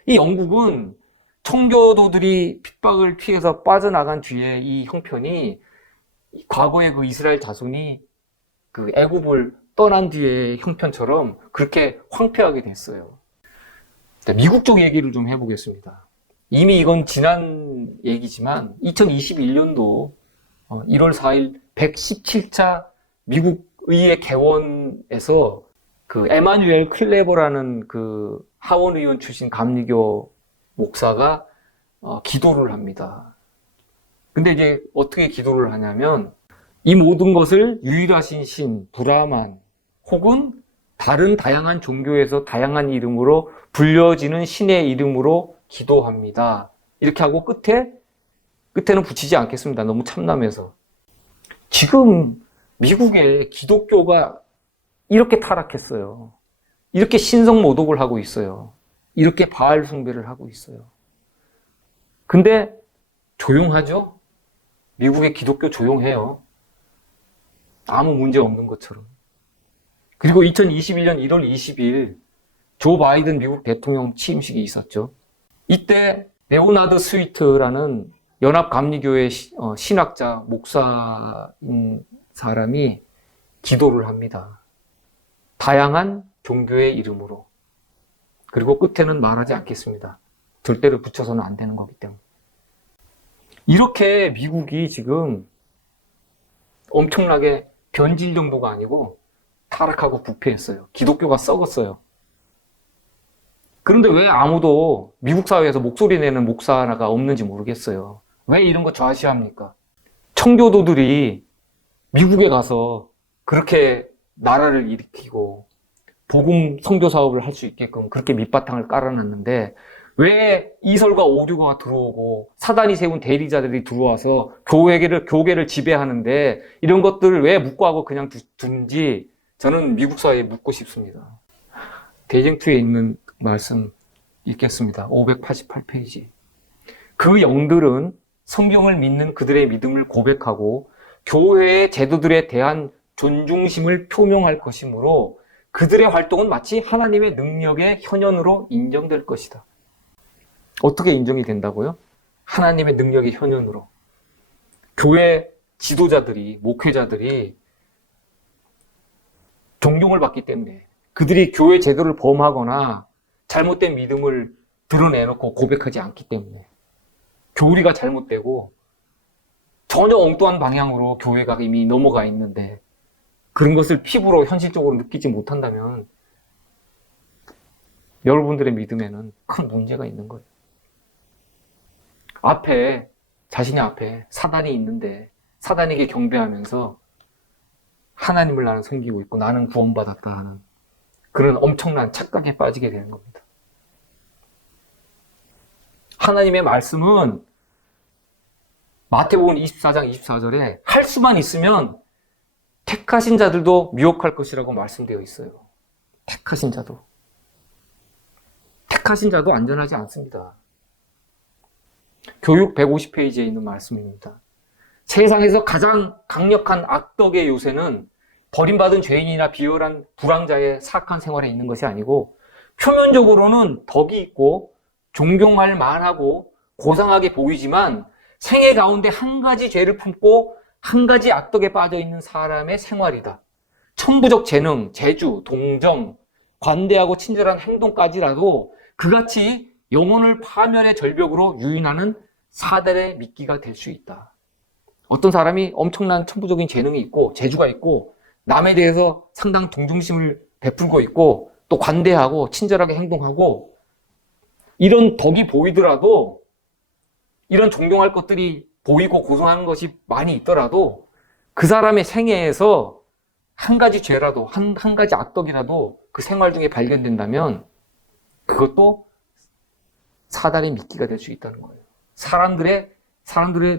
이 영국은 청교도들이 핍박을 피해서 빠져나간 뒤에 이 형편이 과거의 그 이스라엘 자손이 그 애굽을 떠난 뒤의 형편처럼 그렇게 황폐하게 됐어요. 미국 쪽 얘기를 좀 해보겠습니다. 이미 이건 지난 얘기지만 2021년도 1월 4일 117차 미국 의회 개원에서 그 에마뉴엘 클레버라는 그 하원 의원 출신 감리교 목사가 기도를 합니다. 근데 이제 어떻게 기도를 하냐면 이 모든 것을 유일하신 신 브라만 혹은 다른 다양한 종교에서 다양한 이름으로 불려지는 신의 이름으로 기도합니다. 이렇게 하고 끝에는 붙이지 않겠습니다. 너무 참남해서. 지금 미국의 기독교가 이렇게 타락했어요. 이렇게 신성 모독을 하고 있어요. 이렇게 바알 숭배를 하고 있어요. 근데 조용하죠? 미국의 기독교 조용해요. 아무 문제 없는 것처럼. 그리고 2021년 1월 20일 조 바이든 미국 대통령 취임식이 있었죠. 이때 레오나드 스위트라는 연합감리교회 신학자, 목사인 사람이 기도를 합니다. 다양한 종교의 이름으로. 그리고 끝에는 말하지 않겠습니다. 절대로 붙여서는 안 되는 거기 때문에. 이렇게 미국이 지금 엄청나게 변질 정도가 아니고 타락하고 부패했어요. 기독교가 썩었어요. 그런데 왜 아무도 미국 사회에서 목소리 내는 목사가 없는지 모르겠어요. 왜 이런 거 좌시합니까? 청교도들이 미국에 가서 그렇게 나라를 일으키고 복음 선교 사업을 할 수 있게끔 그렇게 밑바탕을 깔아놨는데 왜 이설과 오류가 들어오고 사단이 세운 대리자들이 들어와서 교계를 지배하는데 이런 것들을 왜 묵과하고 그냥 둔지 저는 미국 사회에 묻고 싶습니다. 대쟁투에 있는 말씀 읽겠습니다. 588페이지. 그 영들은 성경을 믿는 그들의 믿음을 고백하고 교회의 제도들에 대한 존중심을 표명할 것이므로 그들의 활동은 마치 하나님의 능력의 현현으로 인정될 것이다. 어떻게 인정이 된다고요? 하나님의 능력의 현현으로. 교회 지도자들이, 목회자들이 존경을 받기 때문에 그들이 교회 제도를 범하거나 잘못된 믿음을 드러내놓고 고백하지 않기 때문에 교리가 잘못되고 전혀 엉뚱한 방향으로 교회가 이미 넘어가 있는데 그런 것을 피부로 현실적으로 느끼지 못한다면 여러분들의 믿음에는 큰 문제가 있는 거예요. 자신의 앞에 사단이 있는데 사단에게 경배하면서 하나님을 나는 섬기고 있고 나는 구원받았다 하는 그런 엄청난 착각에 빠지게 되는 겁니다. 하나님의 말씀은 마태복음 24장 24절에 할 수만 있으면 택하신 자들도 미혹할 것이라고 말씀되어 있어요. 택하신 자도. 택하신 자도 안전하지 않습니다. 교육 150페이지에 있는 말씀입니다. 세상에서 가장 강력한 악덕의 요새는 버림받은 죄인이나 비열한 불황자의 사악한 생활에 있는 것이 아니고 표면적으로는 덕이 있고 존경할 만하고 고상하게 보이지만 생애 가운데 한 가지 죄를 품고 한 가지 악덕에 빠져 있는 사람의 생활이다. 천부적 재능, 재주, 동정, 관대하고 친절한 행동까지라도 그같이 영혼을 파멸의 절벽으로 유인하는 사단의 미끼가 될 수 있다. 어떤 사람이 엄청난 천부적인 재능이 있고 재주가 있고 남에 대해서 상당한 동정심을 베풀고 있고 또 관대하고 친절하게 행동하고 이런 덕이 보이더라도 이런 존경할 것들이 보이고 고상한 것이 많이 있더라도 그 사람의 생애에서 한 가지 죄라도 한 가지 악덕이라도 그 생활 중에 발견된다면 그것도 사단의 미끼가 될 수 있다는 거예요. 사람들의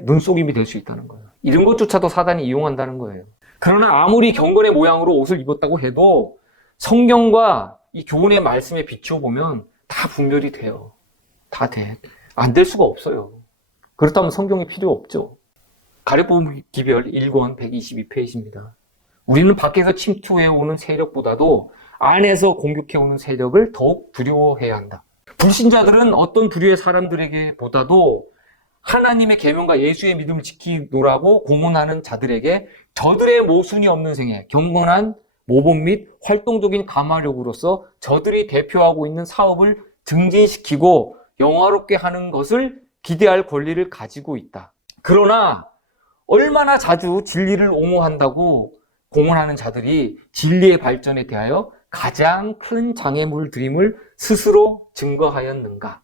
눈속임이 될 수 있다는 거예요. 이런 것조차도 사단이 이용한다는 거예요. 그러나 아무리 경건의 모양으로 옷을 입었다고 해도 성경과 이 교훈의 말씀에 비추어 보면 다 분별이 돼요. 다 돼. 안 될 수가 없어요. 그렇다면 성경이 필요 없죠. 가려본 기별 1권 122페이지입니다. 우리는 밖에서 침투해오는 세력보다도 안에서 공격해오는 세력을 더욱 두려워해야 한다. 불신자들은 어떤 부류의 사람들에게 보다도 하나님의 계명과 예수의 믿음을 지키노라고 공언하는 자들에게 저들의 모순이 없는 생애, 경건한 모범 및 활동적인 가마력으로서 저들이 대표하고 있는 사업을 증진시키고 영화롭게 하는 것을 기대할 권리를 가지고 있다. 그러나 얼마나 자주 진리를 옹호한다고 공언하는 자들이 진리의 발전에 대하여 가장 큰 장애물들임을 스스로 증거하였는가?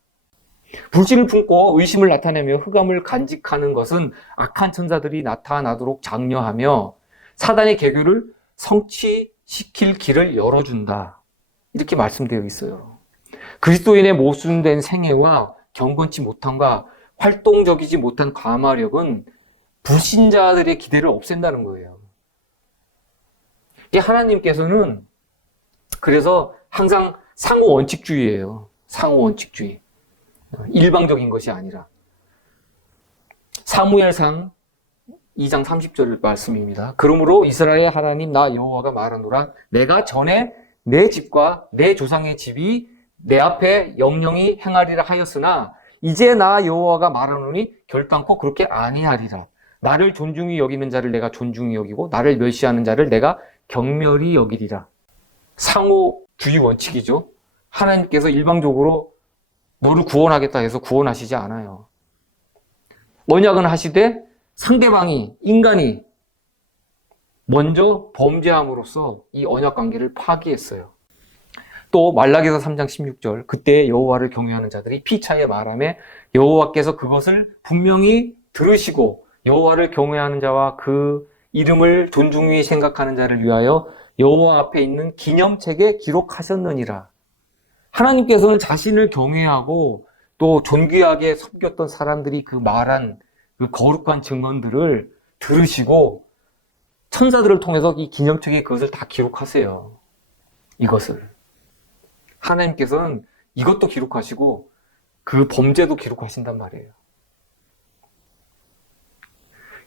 불신을 품고 의심을 나타내며 흑암을 간직하는 것은 악한 천사들이 나타나도록 장려하며 사단의 계교를 성취시킬 길을 열어준다. 이렇게 말씀되어 있어요. 그리스도인의 모순된 생애와 경건치 못함과 활동적이지 못한 가마력은 불신자들의 기대를 없앤다는 거예요. 이게 하나님께서는 그래서 항상 상호 원칙주의예요. 상호 원칙주의. 일방적인 것이 아니라. 사무엘상 2장 30절 말씀입니다. 그러므로 이스라엘 하나님 나 여호와가 말하노라 내가 전에 내 집과 내 조상의 집이 내 앞에 영영히 행하리라 하였으나 이제 나 여호와가 말하노니 결단코 그렇게 아니하리라. 나를 존중히 여기는 자를 내가 존중히 여기고 나를 멸시하는 자를 내가 경멸히 여기리라. 상호주의 원칙이죠. 하나님께서 일방적으로 너를 구원하겠다 해서 구원하시지 않아요. 언약은 하시되 상대방이, 인간이 먼저 범죄함으로써 이 언약 관계를 파기했어요. 또 말라기서 3장 16절, 그때 여호와를 경외하는 자들이 피차에 말하매 여호와께서 그것을 분명히 들으시고 여호와를 경외하는 자와 그 이름을 존중히 생각하는 자를 위하여 여호와 앞에 있는 기념책에 기록하셨느니라. 하나님께서는 자신을 경외하고 또 존귀하게 섬겼던 사람들이 그 말한 그 거룩한 증언들을 들으시고 천사들을 통해서 이 기념책에 그것을 다 기록하세요. 이것을. 하나님께서는 이것도 기록하시고 그 범죄도 기록하신단 말이에요.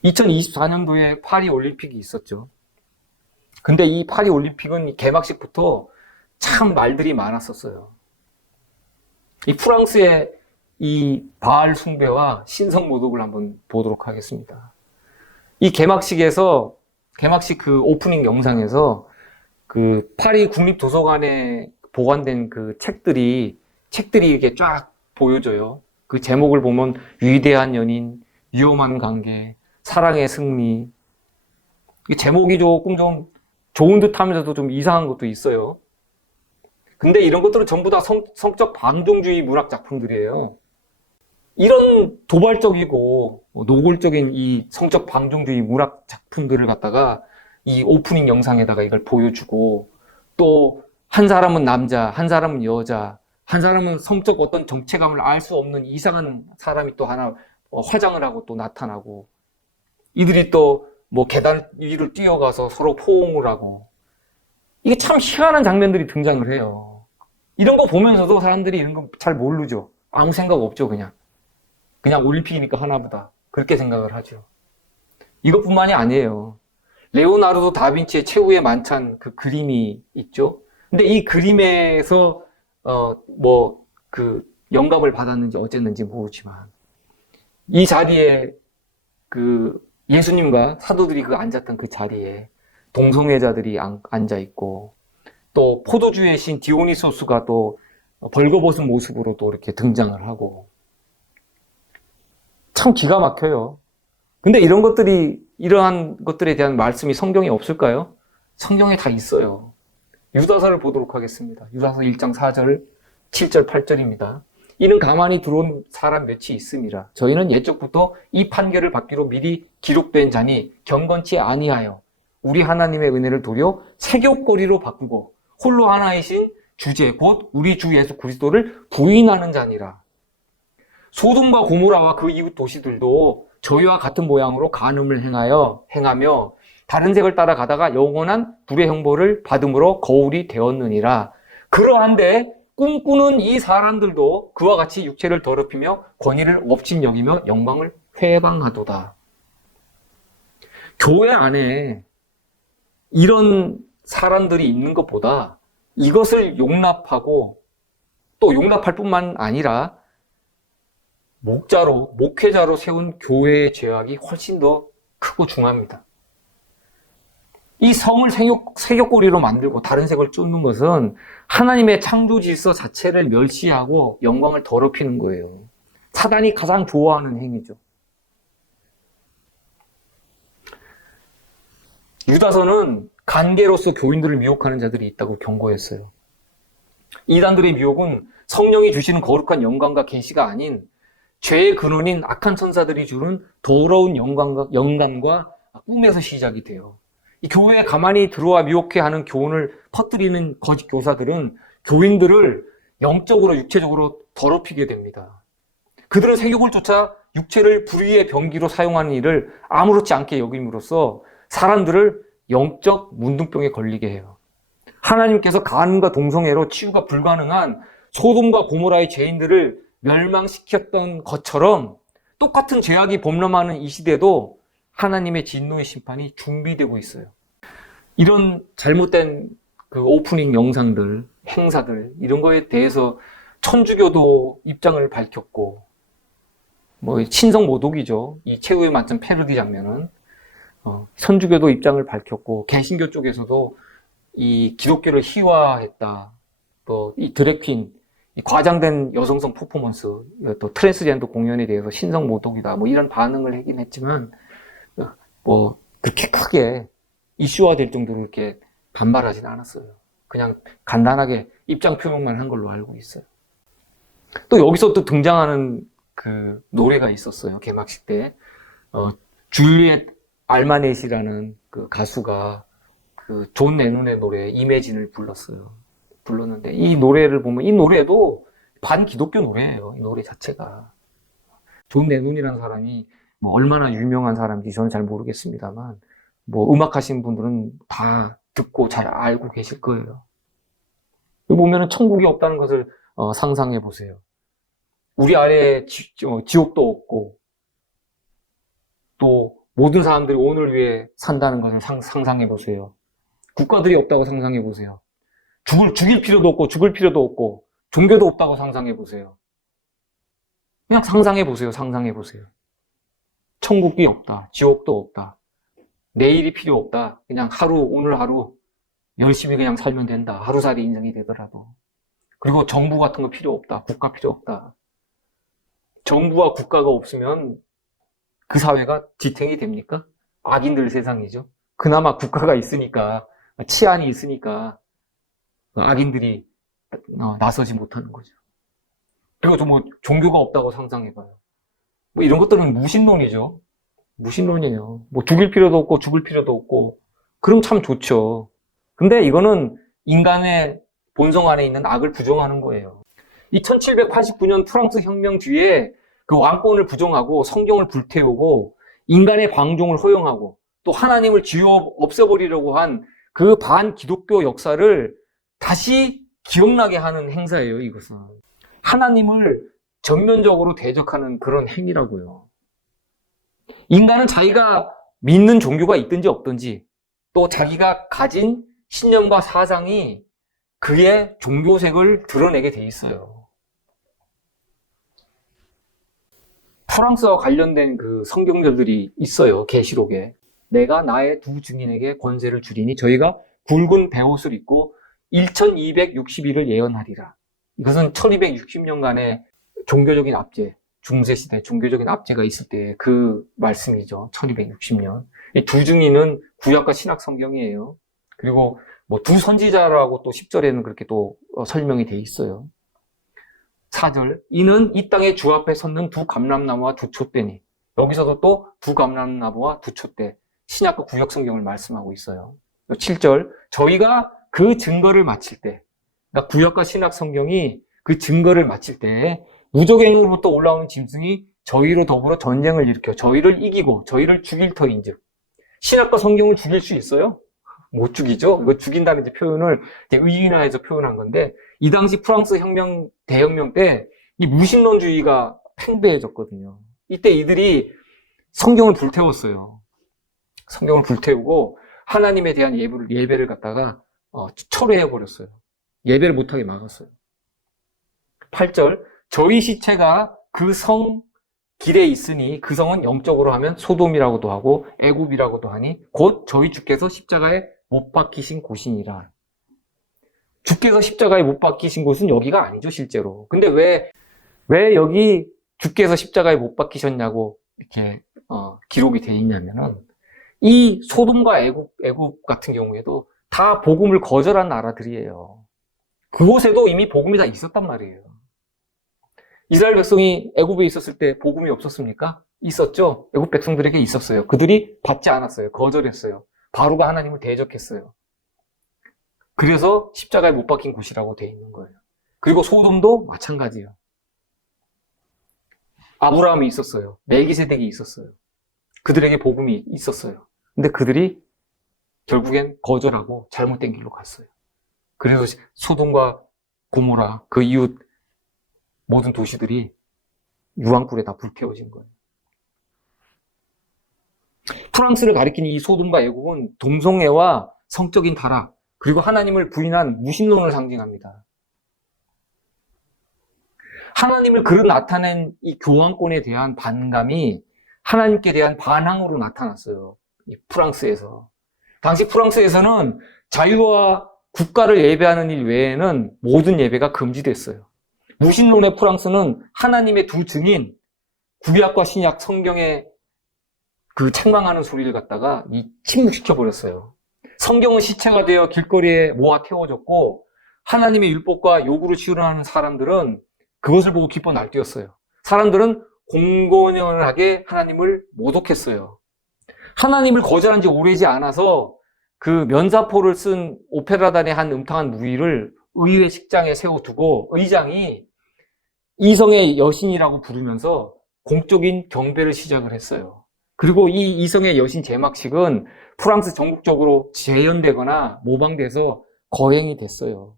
2024년도에 파리 올림픽이 있었죠. 근데 이 파리 올림픽은 개막식부터 참 말들이 많았었어요. 이 프랑스의 이 바알 숭배와 신성 모독을 한번 보도록 하겠습니다. 이 개막식 그 오프닝 영상에서 그 파리 국립도서관에 보관된 그 책들이 이렇게 쫙 보여져요. 그 제목을 보면 위대한 연인, 위험한 관계, 사랑의 승리. 이 제목이 조금 좀 좋은 듯 하면서도 좀 이상한 것도 있어요. 근데 이런 것들은 전부 다 성적 방종주의 문학 작품들이에요. 이런 도발적이고 노골적인 이 성적 방종주의 문학 작품들을 갖다가 이 오프닝 영상에다가 이걸 보여주고 또 한 사람은 남자, 한 사람은 여자, 한 사람은 성적 어떤 정체감을 알 수 없는 이상한 사람이 또 하나 화장을 하고 또 나타나고 이들이 또 뭐 계단 위를 뛰어가서 서로 포옹을 하고 이게 참 희한한 장면들이 등장을 해요. 이런 거 보면서도 사람들이 이런 거 잘 모르죠. 아무 생각 없죠. 그냥 올림픽이니까 하나보다 그렇게 생각을 하죠. 이것뿐만이 아니에요. 레오나르도 다빈치의 최후의 만찬 그 그림이 있죠. 근데 이 그림에서 그 영감을 받았는지 어쨌는지 모르지만 이 자리에 그 예수님과 사도들이 그 앉았던 그 자리에 동성애자들이 앉아 있고 또 포도주의 신 디오니소스가 또 벌거벗은 모습으로 또 이렇게 등장을 하고 참 기가 막혀요. 근데 이러한 것들에 대한 말씀이 성경에 없을까요? 성경에 다 있어요. 유다서를 보도록 하겠습니다. 유다서 1장 4절, 7절, 8절입니다. 이는 가만히 들어온 사람 몇이 있음이라. 저희는 옛적부터 이 판결을 받기로 미리 기록된 자니 경건치 아니하여 우리 하나님의 은혜를 도려 세교거리로 바꾸고 홀로 하나이신 주제 곧 우리 주 예수 그리스도를 부인하는 자니라. 소돔과 고모라와 그 이웃 도시들도 저희와 같은 모양으로 간음을 행하며 다른 색을 따라가다가 영원한 불의 형벌을 받음으로 거울이 되었느니라. 그러한데 꿈꾸는 이 사람들도 그와 같이 육체를 더럽히며 권위를 업신 여기며 영광을 회방하도다. 교회 안에 이런 사람들이 있는 것보다 이것을 용납하고 또 용납할 뿐만 아니라 목회자로 세운 교회의 죄악이 훨씬 더 크고 중합니다. 이 성을 세교거리로 만들고 다른 색을 쫓는 것은 하나님의 창조 질서 자체를 멸시하고 영광을 더럽히는 거예요. 사단이 가장 좋아하는 행위죠. 유다서는 관계로서 교인들을 미혹하는 자들이 있다고 경고했어요. 이단들의 미혹은 성령이 주시는 거룩한 영광과 계시가 아닌 죄의 근원인 악한 천사들이 주는 더러운 영감과 꿈에서 시작이 돼요. 이 교회에 가만히 들어와 미혹해 하는 교훈을 퍼뜨리는 거짓 교사들은 교인들을 영적으로 육체적으로 더럽히게 됩니다. 그들은 세욕을 쫓아 육체를 불의의 병기로 사용하는 일을 아무렇지 않게 여김으로써 사람들을 영적 문둥병에 걸리게 해요. 하나님께서 간음과 동성애로 치유가 불가능한 소돔과 고모라의 죄인들을 멸망시켰던 것처럼 똑같은 죄악이 범람하는 이 시대도 하나님의 진노의 심판이 준비되고 있어요. 이런 잘못된 그 오프닝 영상들, 행사들 이런 거에 대해서 천주교도 입장을 밝혔고 뭐 신성 모독이죠. 이 최후의 만찬 패러디 장면은 선주교도 입장을 밝혔고 개신교 쪽에서도 이 기독교를 희화했다. 또 이 드래퀸, 이 과장된 여성성 퍼포먼스, 또 트랜스젠더 공연에 대해서 신성 모독이다. 뭐 이런 반응을 하긴 했지만 뭐 그렇게 크게 이슈화될 정도로 이렇게 반발하진 않았어요. 그냥 간단하게 입장 표명만 한 걸로 알고 있어요. 또 여기서 또 등장하는 그 노래가 있었어요. 개막식 때 줄리엣 알마넷이라는 그 가수가 그 존 레논의 노래 이매진을 불렀는데 이 노래를 보면 이 노래도 반기독교 노래예요. 이 노래 자체가. 존 레논이라는 사람이 뭐 얼마나 유명한 사람인지 저는 잘 모르겠습니다만 뭐 음악 하시는 분들은 다 듣고 잘 알고 계실 거예요. 여기 보면은 천국이 없다는 것을 상상해 보세요. 우리 아래에 지옥도 없고 또 모든 사람들이 오늘 위해 산다는 것을 상상해 보세요. 국가들이 없다고 상상해 보세요. 죽일 필요도 없고 죽을 필요도 없고 종교도 없다고 상상해 보세요. 그냥 상상해 보세요. 상상해 보세요. 천국이 없다. 지옥도 없다. 내일이 필요 없다. 그냥 오늘 하루 열심히 그냥 살면 된다. 하루살이 인생이 되더라도. 그리고 정부 같은 거 필요 없다. 국가 필요 없다. 정부와 국가가 없으면 그 사회가 지탱이 됩니까? 악인들 세상이죠. 그나마 국가가 있으니까, 치안이 있으니까 악인들이 나서지 못하는 거죠. 그리고 또 뭐 종교가 없다고 상상해봐요. 뭐 이런 것들은 무신론이죠. 무신론이에요. 뭐 죽일 필요도 없고 죽을 필요도 없고 그럼 참 좋죠. 근데 이거는 인간의 본성 안에 있는 악을 부정하는 거예요. 이 1789년 프랑스 혁명 뒤에 그 왕권을 부정하고 성경을 불태우고 인간의 방종을 허용하고 또 하나님을 지워 없애버리려고 한 그 반기독교 역사를 다시 기억나게 하는 행사예요, 이것은. 하나님을 전면적으로 대적하는 그런 행위라고요. 인간은 자기가 믿는 종교가 있든지 없든지 또 자기가 가진 신념과 사상이 그의 종교색을 드러내게 돼 있어요. 프랑스와 관련된 그 성경절들이 있어요. 계시록에. 내가 나의 두 증인에게 권세를 주리니 저희가 굵은 베옷을 입고 1260일을 예언하리라. 이것은 1260년간의 종교적인 압제, 중세시대 종교적인 압제가 있을 때 그 말씀이죠. 1260년. 이 두 증인은 구약과 신약 성경이에요. 그리고 뭐 두 선지자라고 또 10절에는 그렇게 또 설명이 돼 있어요. 4절, 이는 이 땅의 주 앞에 섰는 두 감람나무와 두 촛대니. 여기서도 또 두 감람나무와 두 촛대. 신약과 구약 성경을 말씀하고 있어요. 7절, 저희가 그 증거를 마칠 때, 그러니까 구약과 신약 성경이 그 증거를 마칠 때 무적행으로부터 올라오는 짐승이 저희로 더불어 전쟁을 일으켜 저희를 이기고 저희를 죽일 터인즉. 신약과 성경을 죽일 수 있어요? 못 죽이죠. 그 죽인다는 표현을 의인화해서 표현한 건데 이 당시 프랑스 대혁명 때 이 무신론주의가 팽배해졌거든요. 이때 이들이 성경을 불태웠어요. 성경을 불태우고 하나님에 대한 예배를 갖다가 철회해버렸어요. 예배를 못하게 막았어요. 8절, 저희 시체가 그 성 길에 있으니 그 성은 영적으로 하면 소돔이라고도 하고 애굽이라고도 하니 곧 저희 주께서 십자가에 못 박히신 곳이니라. 주께서 십자가에 못 박히신 곳은 여기가 아니죠, 실제로. 근데 왜 여기 주께서 십자가에 못 박히셨냐고 이렇게 기록이 돼 있냐면은 이 소돔과 애굽 같은 경우에도 다 복음을 거절한 나라들이에요. 그곳에도 이미 복음이 다 있었단 말이에요. 이스라엘 백성이 애굽에 있었을 때 복음이 없었습니까? 있었죠. 애굽 백성들에게 있었어요. 그들이 받지 않았어요. 거절했어요. 바로가 하나님을 대적했어요. 그래서 십자가에 못 박힌 곳이라고 돼 있는 거예요. 그리고 소돔도 마찬가지예요. 아브라함이 있었어요. 멜기세덱이 있었어요. 그들에게 복음이 있었어요. 근데 그들이 결국엔 거절하고 잘못된 길로 갔어요. 그래서 소돔과 고모라, 그 이웃 모든 도시들이 유황불에 다 불태워진 거예요. 프랑스를 가리키는 이 소돔과 애굽은 동성애와 성적인 타락, 그리고 하나님을 부인한 무신론을 상징합니다. 하나님을 그릇 나타낸 이 교황권에 대한 반감이 하나님께 대한 반항으로 나타났어요. 이 프랑스에서. 당시 프랑스에서는 자유와 국가를 예배하는 일 외에는 모든 예배가 금지됐어요. 무신론의 프랑스는 하나님의 두 증인, 구약과 신약 성경의 그 책망하는 소리를 갖다가 침묵시켜 버렸어요. 성경은 시체가 되어 길거리에 모아 태워졌고 하나님의 율법과 요구를 실현하는 사람들은 그것을 보고 기뻐 날뛰었어요. 사람들은 공공연하게 하나님을 모독했어요. 하나님을 거절한 지 오래지 않아서 그 면사포를 쓴 오페라단의 한 음탕한 무의를 의회 식장에 세워두고 의장이 이성의 여신이라고 부르면서 공적인 경배를 시작을 했어요. 그리고 이 이성의 여신 제막식은 프랑스 전국적으로 재현되거나 모방돼서 거행이 됐어요.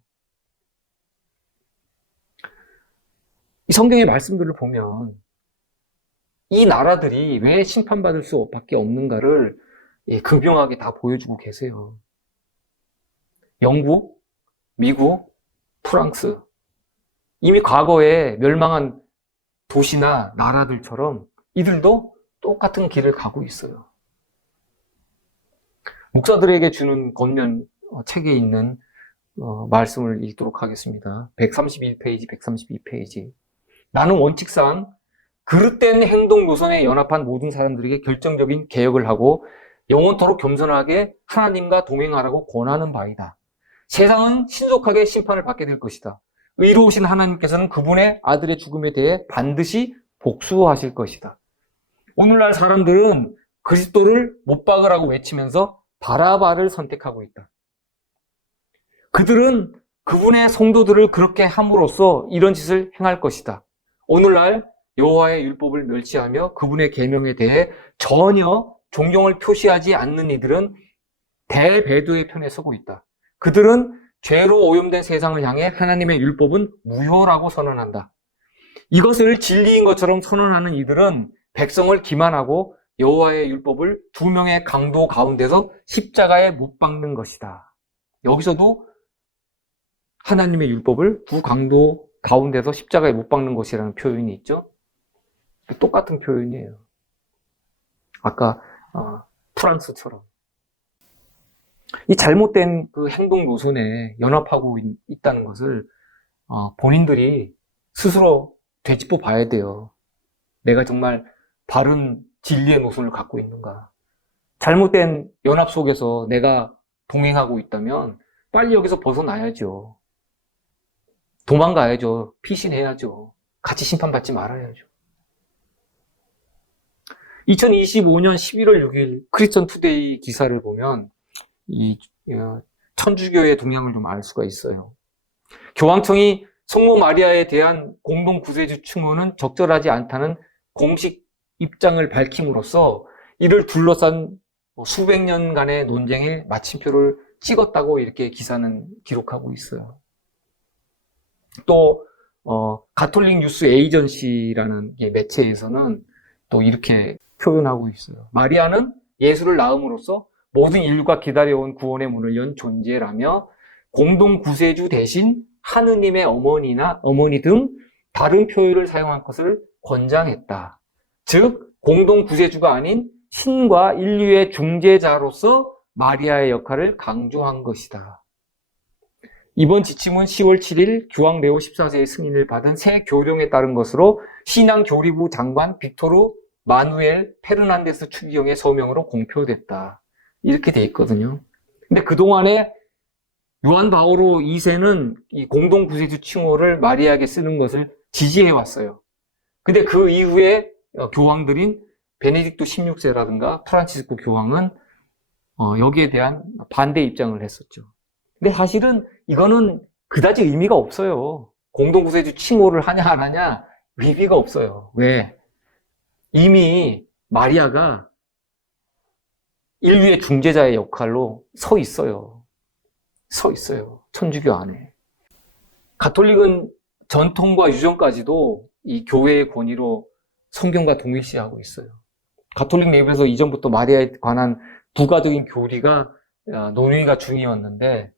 이 성경의 말씀들을 보면 이 나라들이 왜 심판받을 수밖에 없는가를 극명하게 다 보여주고 계세요. 영국, 미국, 프랑스. 이미 과거에 멸망한 도시나 나라들처럼 이들도 똑같은 길을 가고 있어요. 목사들에게 주는 권면 책에 있는 말씀을 읽도록 하겠습니다. 131페이지, 132페이지. 나는 원칙상 그릇된 행동 노선에 연합한 모든 사람들에게 결정적인 개혁을 하고 영원토록 겸손하게 하나님과 동행하라고 권하는 바이다. 세상은 신속하게 심판을 받게 될 것이다. 의로우신 하나님께서는 그분의 아들의 죽음에 대해 반드시 복수하실 것이다. 오늘날 사람들은 그리스도를 못 박으라고 외치면서 바라바를 선택하고 있다. 그들은 그분의 성도들을 그렇게 함으로써 이런 짓을 행할 것이다. 오늘날 여호와의 율법을 멸시하며 그분의 계명에 대해 전혀 존경을 표시하지 않는 이들은 대배도의 편에 서고 있다. 그들은 죄로 오염된 세상을 향해 하나님의 율법은 무효라고 선언한다. 이것을 진리인 것처럼 선언하는 이들은 백성을 기만하고 여호와의 율법을 두 명의 강도 가운데서 십자가에 못 박는 것이다. 여기서도 하나님의 율법을 두 강도 가운데서 십자가에 못 박는 것이라는 표현이 있죠. 똑같은 표현이에요. 아까 프랑스처럼. 이 잘못된 그 행동 노선에 연합하고 있다는 것을 본인들이 스스로 되짚어 봐야 돼요. 내가 정말 바른 진리의 노선을 갖고 있는가. 잘못된 연합 속에서 내가 동행하고 있다면 빨리 여기서 벗어나야죠. 도망가야죠. 피신해야죠. 같이 심판받지 말아야죠. 2025년 11월 6일 크리스천 투데이 기사를 보면 이 천주교의 동향을 좀 알 수가 있어요. 교황청이 성모 마리아에 대한 공동 구세주 칭호는 적절하지 않다는 공식 입장을 밝힘으로써 이를 둘러싼 수백 년간의 논쟁에 마침표를 찍었다고 이렇게 기사는 기록하고 있어요. 또 가톨릭 뉴스 에이전시라는 매체에서는 또 이렇게 표현하고 있어요. 마리아는 예수를 낳음으로써 모든 인류가 기다려온 구원의 문을 연 존재라며 공동 구세주 대신 하느님의 어머니 등 다른 표현을 사용한 것을 권장했다. 즉 공동 구세주가 아닌 신과 인류의 중재자로서 마리아의 역할을 강조한 것이다. 이번 지침은 10월 7일 교황 레오 14세의 승인을 받은 새 교령에 따른 것으로 신앙교리부 장관 빅토르 마누엘 페르난데스 추기경의 서명으로 공표됐다. 이렇게 돼 있거든요. 근데 그동안에 요한 바오로 2세는 이 공동구세주 칭호를 마리아에게 쓰는 것을 지지해 왔어요. 근데 그 이후에 교황들인 베네딕토 16세라든가 프란치스코 교황은 여기에 대한 반대 입장을 했었죠. 근데 사실은 이거는 그다지 의미가 없어요. 공동구세주 칭호를 하냐 안 하냐 의미가 없어요. 왜? 이미 마리아가 인류의 중재자의 역할로 서 있어요. 천주교 안에. 가톨릭은 전통과 유전까지도 이 교회의 권위로 성경과 동일시하고 있어요. 가톨릭 내부에서 이전부터 마리아에 관한 부가적인 교리가 논의가 중이었는데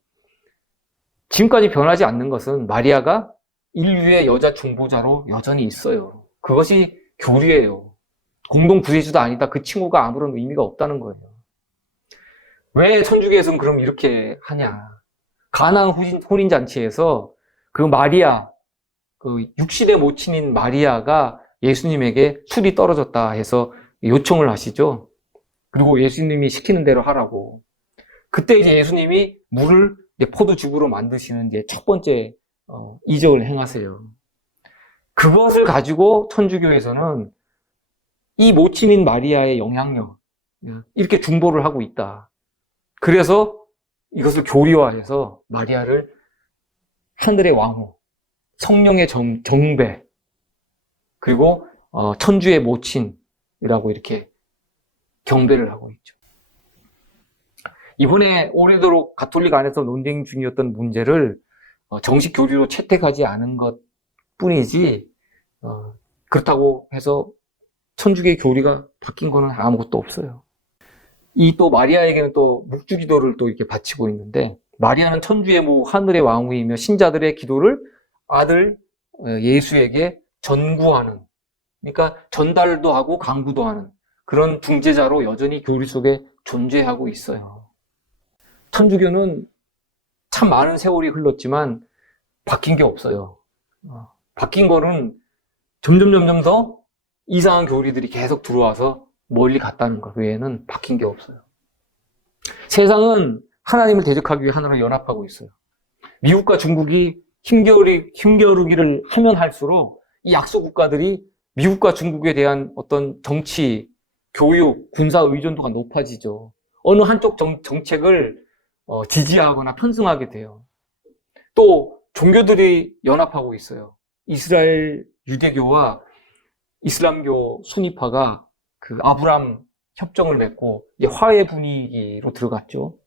지금까지 변하지 않는 것은 마리아가 인류의 여자 중보자로 여전히 있어요. 그것이 교리예요. 공동 구세주도 아니다. 그 칭호가 아무런 의미가 없다는 거예요. 왜 천주교에서는 그럼 이렇게 하냐? 가나안 혼인잔치에서 그 마리아, 그 육신의 모친인 마리아가 예수님에게 술이 떨어졌다 해서 요청을 하시죠. 그리고 예수님이 시키는 대로 하라고. 그때 이제 예수님이 물을 이제 포도즙으로 만드시는 이제 첫 번째 이적을 행하세요. 그것을 가지고 천주교에서는 이 모친인 마리아의 영향력, 이렇게 중보를 하고 있다. 그래서 이것을 교리화해서 마리아를 하늘의 왕후, 성령의 정배, 그리고 천주의 모친이라고 이렇게 경배를 하고 있죠. 이번에 오래도록 가톨릭 안에서 논쟁 중이었던 문제를 정식 교리로 채택하지 않은 것 뿐이지, 그렇다고 해서 천주교의 교리가 바뀐 거는 아무것도 없어요. 이 또 마리아에게는 또 묵주기도를 또 이렇게 바치고 있는데, 마리아는 천주의 모 하늘의 왕후이며 신자들의 기도를 아들 예수에게 전구하는, 그러니까 전달도 하고 강구도 하는 그런 중재자로 여전히 교리 속에 존재하고 있어요. 천주교는 참 많은 세월이 흘렀지만 바뀐 게 없어요. 바뀐 거는 점점 더 이상한 교리들이 계속 들어와서 멀리 갔다는 것 외에는 바뀐 게 없어요. 세상은 하나님을 대적하기 위해 하나로 연합하고 있어요. 미국과 중국이 힘겨루기를 하면 할수록 이 약소 국가들이 미국과 중국에 대한 어떤 정치, 교육, 군사 의존도가 높아지죠. 어느 한쪽 정책을 지지하거나 편승하게 돼요. 또 종교들이 연합하고 있어요. 이스라엘 유대교와 이슬람교 수니파가 그 아브람 협정을 맺고 이제 화해 분위기로 들어갔죠.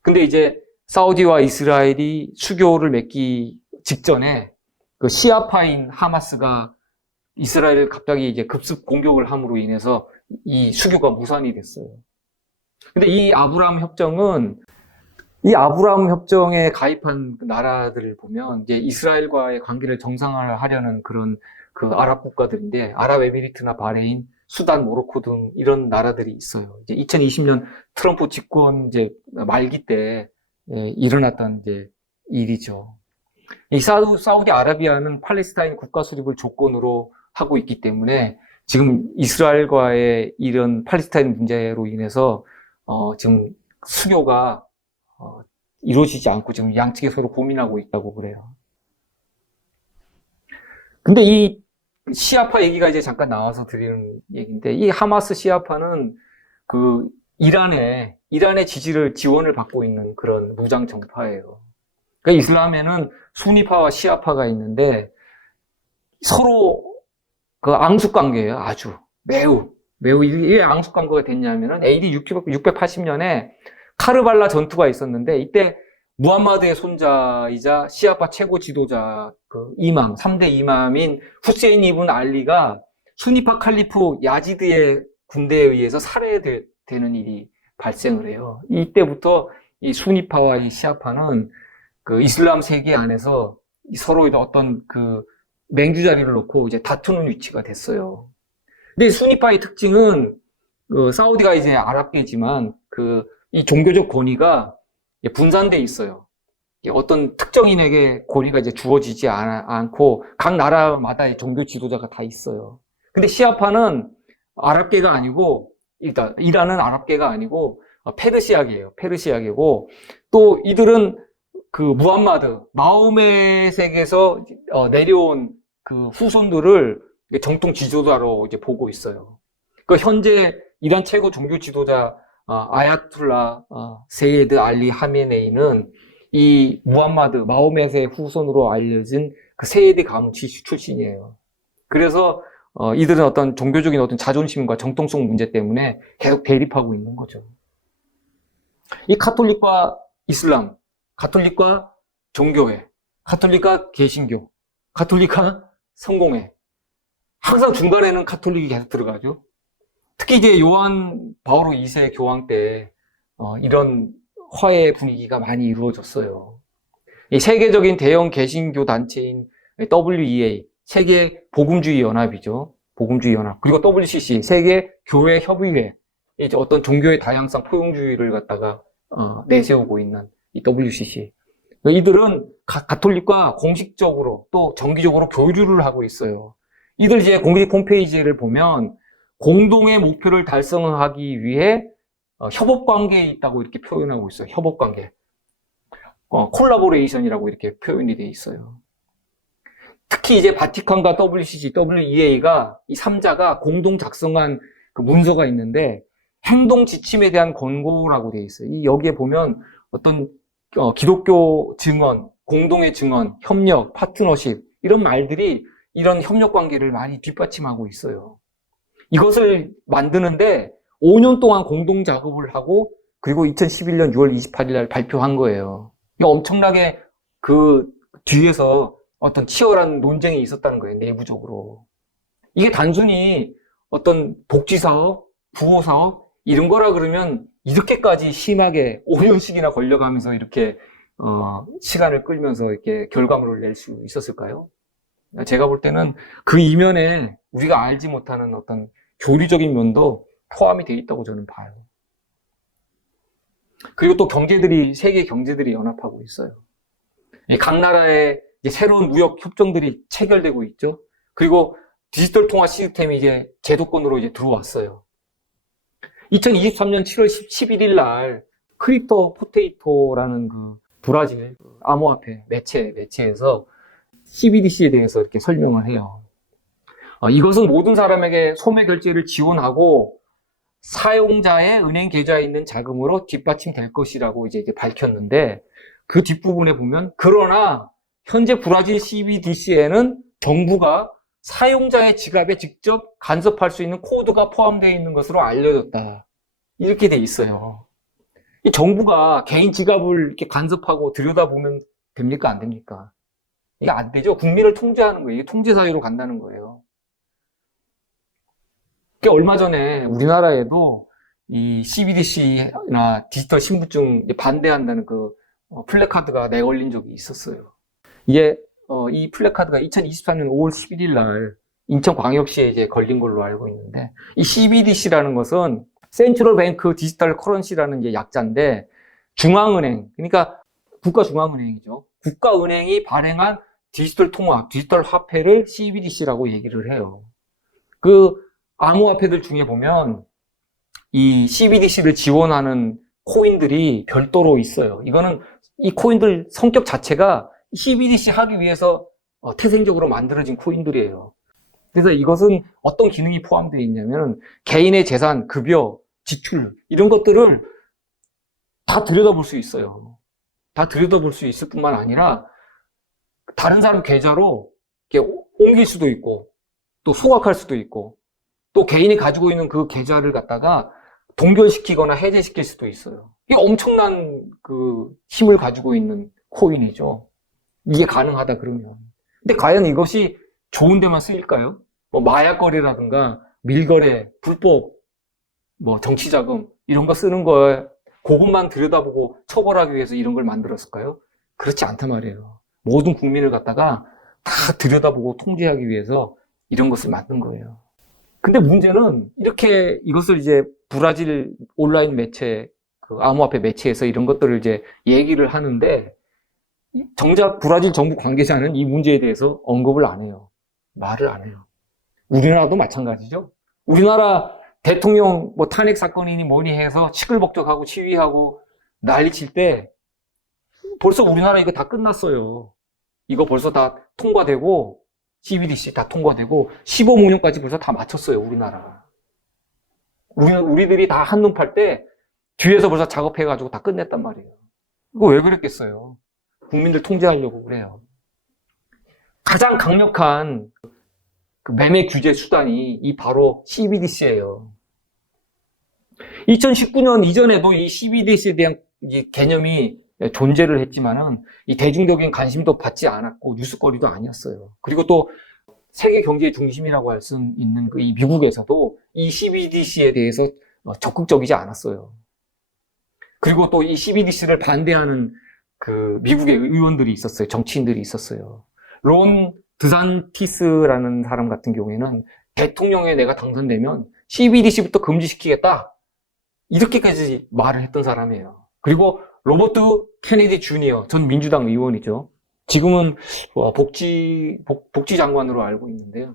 근데 이제 사우디와 이스라엘이 수교를 맺기 직전에 그 시아파인 하마스가 이스라엘을 갑자기 이제 급습 공격을 함으로 인해서 이 수교가 무산이 됐어요. 근데 이 아브람 협정에 가입한 나라들을 보면 이제 이스라엘과의 관계를 정상화하려는 그런 그 아랍 국가들인데, 아랍에미리트나 바레인, 수단, 모로코 등 이런 나라들이 있어요. 이제 2020년 트럼프 집권 이제 말기 때 일어났던 이제 일이죠. 이 사우디아라비아는 팔레스타인 국가 수립을 조건으로 하고 있기 때문에 지금 이스라엘과의 이런 팔레스타인 문제로 인해서 지금 수교가 이루어지지 않고 지금 양측이 서로 고민하고 있다고 그래요. 근데 이 시아파 얘기가 이제 잠깐 나와서 드리는 얘기인데, 이 하마스 시아파는 그 이란의 지원을 받고 있는 그런 무장 정파예요. 그러니까 이슬람에는 수니파와 시아파가 있는데 서로 그 앙숙 관계예요. 아주 매우 왜 앙숙 관계가 됐냐면은 AD 680년에 카르발라 전투가 있었는데, 이때 무함마드의 손자이자 시아파 최고 지도자 그 이맘, 3대 이맘인 후세인 이븐 알리가 수니파 칼리프 야지드의 군대에 의해서 살해되는 일이 발생을 해요. 이때부터 이 수니파와 이 시아파는 그 이슬람 세계 안에서 서로 어떤 그 맹주자리를 놓고 이제 다투는 위치가 됐어요. 근데 수니파의 특징은 그 사우디가 이제 아랍계지만 그 이 종교적 권위가 분산돼 있어요. 어떤 특정인에게 권위가 이제 주어지지 않고 각 나라마다 종교 지도자가 다 있어요. 근데 시아파는 아랍계가 아니고, 일단 이란은 아랍계가 아니고 페르시아계고, 또 이들은 그 무함마드, 마호메색에서 내려온 그 후손들을 정통 지도자로 이제 보고 있어요. 그 현재 이란 최고 종교 지도자 아야툴라 세이드 알리 하메네이는 이 무함마드, 마호멧의 후손으로 알려진 그 세이드 가문치 출신이에요. 그래서 이들은 어떤 종교적인 어떤 자존심과 정통성 문제 때문에 계속 대립하고 있는 거죠. 이 가톨릭과 이슬람, 가톨릭과 종교회, 가톨릭과 개신교, 가톨릭과 성공회, 항상 중간에는 가톨릭이 계속 들어가죠. 특히 이제 요한 바오로 2세 교황 때 이런 화해 분위기가 많이 이루어졌어요. 이 세계적인 대형 개신교 단체인 WEA, 세계 복음주의 연합이죠. 복음주의 연합. 그리고 WCC, 세계 교회 협의회. 이제 어떤 종교의 다양성 포용주의를 갖다가 내세우고 있는 이 WCC. 이들은 가톨릭과 공식적으로 또 정기적으로 교류를 하고 있어요. 이들 이제 공식 홈페이지를 보면 공동의 목표를 달성하기 위해 협업 관계에 있다고 이렇게 표현하고 있어요. 협업 관계. 콜라보레이션이라고 이렇게 표현이 돼 있어요. 특히 이제 바티칸과 WCC, WEA가 이 3자가 공동 작성한 그 문서가 있는데 행동 지침에 대한 권고라고 돼 있어요. 여기에 보면 어떤 기독교 증언, 공동의 증언, 협력, 파트너십 이런 말들이 이런 협력 관계를 많이 뒷받침하고 있어요. 이것을 만드는데 5년 동안 공동 작업을 하고 그리고 2011년 6월 28일 날 발표한 거예요. 이거 엄청나게 그 뒤에서 어떤 치열한 논쟁이 있었다는 거예요, 내부적으로. 이게 단순히 어떤 복지사업, 부호사업 이런 거라 그러면 이렇게까지 심하게 5년씩이나 걸려가면서 이렇게 시간을 끌면서 이렇게 결과물을 낼 수 있었을까요? 제가 볼 때는 그 이면에 우리가 알지 못하는 어떤 교리적인 면도 포함이 되어 있다고 저는 봐요. 그리고 또 세계 경제들이 연합하고 있어요. 각 나라의 이제 새로운 무역 협정들이 체결되고 있죠. 그리고 디지털 통화 시스템이 이제 제도권으로 이제 들어왔어요. 2023년 7월 11일 날 크립토 포테이토라는 그 브라질 암호화폐 매체에서 CBDC에 대해서 이렇게 설명을 해요. 이것은 모든 사람에게 소매 결제를 지원하고 사용자의 은행 계좌에 있는 자금으로 뒷받침될 것이라고 이제 밝혔는데 그 뒷부분에 보면 그러나 현재 브라질 CBDC에는 정부가 사용자의 지갑에 직접 간섭할 수 있는 코드가 포함되어 있는 것으로 알려졌다. 이렇게 돼 있어요. 이 정부가 개인 지갑을 이렇게 간섭하고 들여다보면 됩니까? 안 됩니까? 이게 안 되죠. 국민을 통제하는 거예요. 이게 통제사회로 간다는 거예요. 얼마 전에 우리나라에도 이 CBDC나 디지털 신분증 반대한다는 그 플래카드가 내걸린 적이 있었어요. 이게 이 플래카드가 2023년 5월 11일 날 인천광역시에 이제 걸린 걸로 알고 있는데 이 CBDC라는 것은 센트럴 뱅크 디지털 커런시라는 이제 약자인데 중앙은행, 그러니까 국가중앙은행이죠. 국가은행이 발행한 디지털 통화, 디지털 화폐를 CBDC라고 얘기를 해요. 그 암호화폐들 중에 보면 이 CBDC를 지원하는 코인들이 별도로 있어요. 이거는 이 코인들 성격 자체가 CBDC 하기 위해서 태생적으로 만들어진 코인들이에요. 그래서 이것은 어떤 기능이 포함되어 있냐면 개인의 재산, 급여, 지출 이런 것들을 다 들여다볼 수 있어요. 다 들여다볼 수 있을 뿐만 아니라 다른 사람 계좌로 이렇게 옮길 수도 있고 또 소각할 수도 있고 또 개인이 가지고 있는 그 계좌를 갖다가 동결시키거나 해제시킬 수도 있어요. 이게 엄청난 그 힘을 가지고 있는 코인이죠. 이게 가능하다 그러면. 근데 과연 이것이 좋은 데만 쓰일까요? 뭐 마약거래라든가 밀거래, 불법, 뭐 정치자금 이런 거 쓰는 거에 그것만 들여다보고 처벌하기 위해서 이런 걸 만들었을까요? 그렇지 않단 말이에요. 모든 국민을 갖다가 다 들여다보고 통제하기 위해서 이런 것을 만든 거예요. 근데 문제는 이렇게 이것을 이제 브라질 온라인 매체, 그 암호화폐 매체에서 이런 것들을 이제 얘기를 하는데 정작 브라질 정부 관계자는 이 문제에 대해서 언급을 안 해요. 말을 안 해요. 우리나라도 마찬가지죠. 우리나라 대통령 뭐 탄핵 사건이니 뭐니 해서 시끌벅적하고 시위하고 난리칠 때 벌써 우리나라 이거 다 끝났어요. 이거 벌써 다 통과되고 CBDC 다 통과되고 15문형까지 벌써 다 마쳤어요. 우리나라. 우리들이 다 한눈 팔 때 뒤에서 벌써 작업해가지고 다 끝냈단 말이에요. 이거 왜 그랬겠어요? 국민들 통제하려고 그래요. 가장 강력한 그 매매 규제 수단이 이 바로 CBDC예요. 2019년 이전에도 이 CBDC에 대한 이 개념이 존재를 했지만은 이 대중적인 관심도 받지 않았고 뉴스거리도 아니었어요. 그리고 또 세계 경제의 중심이라고 할 수 있는 그 이 미국에서도 이 CBDC에 대해서 적극적이지 않았어요. 그리고 또 이 CBDC를 반대하는 그 미국의 의원들이 있었어요. 정치인들이 있었어요. 론 드산티스라는 사람 같은 경우에는 대통령에 내가 당선되면 CBDC부터 금지시키겠다. 이렇게까지 말을 했던 사람이에요. 그리고 로버트 케네디 주니어 전 민주당 의원이죠. 지금은 복지장관으로 알고 있는데요.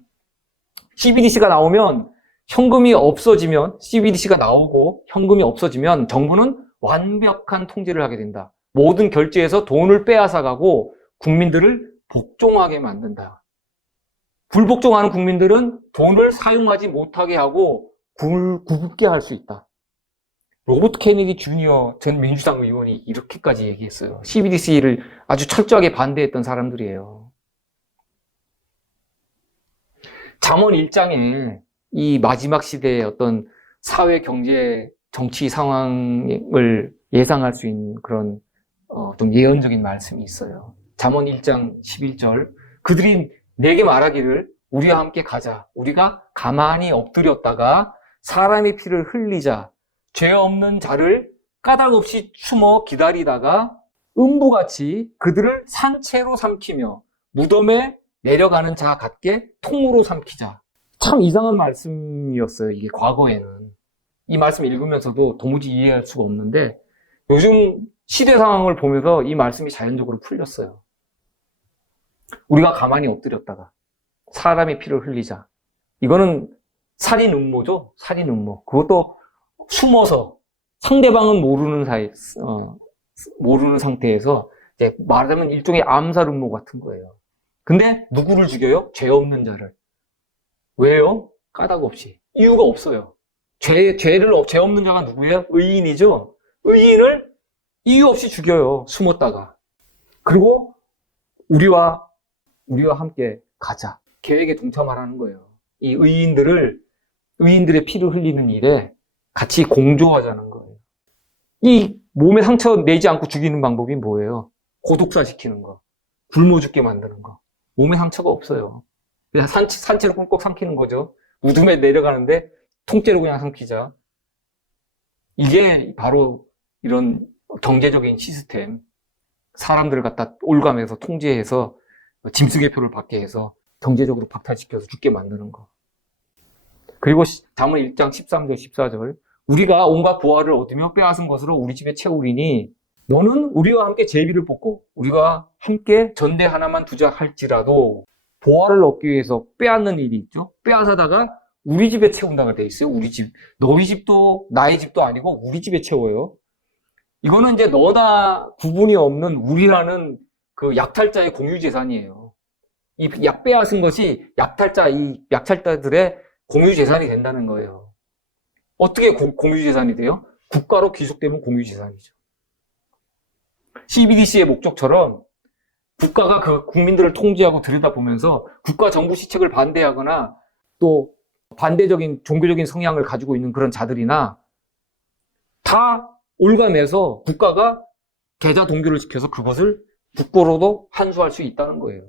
CBDC가 나오면 현금이 없어지면 CBDC가 나오고 현금이 없어지면 정부는 완벽한 통제를 하게 된다. 모든 결제에서 돈을 빼앗아가고 국민들을 복종하게 만든다. 불복종하는 국민들은 돈을 사용하지 못하게 하고 굶게 할 수 있다. 로버트 케네디 주니어 전 민주당 의원이 이렇게까지 얘기했어요. CBDC를 아주 철저하게 반대했던 사람들이에요. 잠언 1장에 이 마지막 시대의 어떤 사회, 경제, 정치 상황을 예상할 수 있는 그런 좀 예언적인 말씀이 있어요. 잠언 1장 11절 그들이 내게 말하기를 우리와 함께 가자. 우리가 가만히 엎드렸다가 사람의 피를 흘리자. 죄 없는 자를 까닭 없이 숨어 기다리다가 음부같이 그들을 산채로 삼키며 무덤에 내려가는 자 같게 통으로 삼키자. 참 이상한 말씀이었어요. 이게 과거에는. 이 말씀 읽으면서도 도무지 이해할 수가 없는데 요즘 시대 상황을 보면서 이 말씀이 자연적으로 풀렸어요. 우리가 가만히 엎드렸다가 사람의 피를 흘리자. 이거는 살인 음모죠. 살인 음모. 그것도 숨어서 상대방은 모르는 상태에서 이제 말하자면 일종의 암살 음모 같은 거예요. 근데 누구를 죽여요? 죄 없는 자를. 왜요? 까닭 없이. 이유가 없어요. 죄 없는 자가 누구예요? 의인이죠. 의인을 이유 없이 죽여요. 숨었다가. 그리고 우리와 함께 가자. 계획에 동참하라는 거예요. 이 의인들의 피를 흘리는 일에 같이 공조하자는 거예요. 이 몸에 상처 내지 않고 죽이는 방법이 뭐예요? 고독사 시키는 거. 굶어 죽게 만드는 거. 몸에 상처가 없어요. 그냥 산채로 꿀꺽 삼키는 거죠. 무덤에 내려가는데 통째로 그냥 삼키자. 이게 바로 이런 경제적인 시스템. 사람들을 갖다 올가매서 통제해서 짐승의표를 받게 해서 경제적으로 박탈시켜서 죽게 만드는 거. 그리고 잠언 1장 13절 14절 우리가 온갖 보화를 얻으며 빼앗은 것으로 우리 집에 채우리니 너는 우리와 함께 제비를 뽑고 우리가 함께 전대 하나만 두자 할지라도 보화를 얻기 위해서 빼앗는 일이 있죠. 빼앗아다가 우리 집에 채운다고 돼 있어요. 우리 집. 너희 집도 나의 집도 아니고 우리 집에 채워요. 이거는 이제 너나 구분이 없는 우리라는 그 약탈자의 공유재산이에요. 이 빼앗은 것이 약탈자들의 공유재산이 된다는 거예요. 어떻게 공유재산이 돼요? 국가로 귀속되면 공유재산이죠. CBDC의 목적처럼 국가가 그 국민들을 통제하고 들여다보면서 국가 정부 시책을 반대하거나 또 반대적인 종교적인 성향을 가지고 있는 그런 자들이나 다 올가매서 국가가 계좌 동결을 시켜서 그것을 국고로도 환수할 수 있다는 거예요.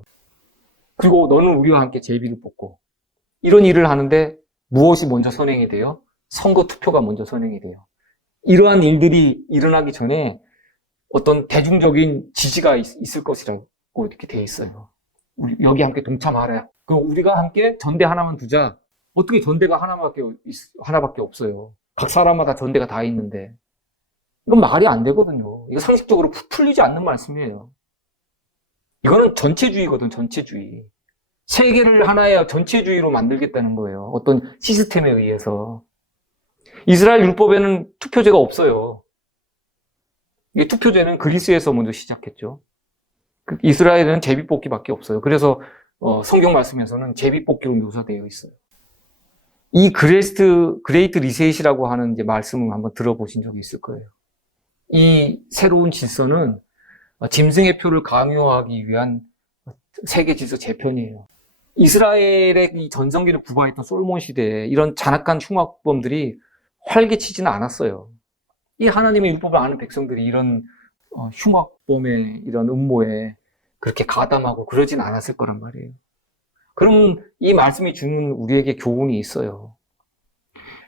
그리고 너는 우리와 함께 제비를 뽑고 이런 일을 하는데 무엇이 먼저 선행이 돼요? 선거 투표가 먼저 선행이 돼요. 이러한 일들이 일어나기 전에 어떤 대중적인 지지가 있을 것이라고 이렇게 돼 있어요. 우리 여기 함께 동참하라. 그리고 우리가 함께 전대 하나만 두자. 어떻게 전대가 하나밖에 없어요. 각 사람마다 전대가 다 있는데. 이건 말이 안 되거든요. 이거 상식적으로 풀리지 않는 말씀이에요. 이거는 전체주의거든, 전체주의. 세계를 하나의 전체주의로 만들겠다는 거예요. 어떤 시스템에 의해서. 이스라엘 율법에는 투표제가 없어요. 이 투표제는 그리스에서 먼저 시작했죠. 이스라엘은 제비뽑기밖에 없어요. 그래서 성경 말씀에서는 제비뽑기로 묘사되어 있어요. 이 그레이트 리셋이라고 하는 이제 말씀을 한번 들어보신 적이 있을 거예요. 이 새로운 질서는 짐승의 표를 강요하기 위한 세계 질서 재편이에요. 이스라엘의 이 전성기를 구가했던 솔몬 시대에 이런 잔악한 흉악범들이 활개치지는 않았어요. 이 하나님의 율법을 아는 백성들이 이런 흉악범의 이런 음모에 그렇게 가담하고 그러진 않았을 거란 말이에요. 그럼 이 말씀이 주는 우리에게 교훈이 있어요.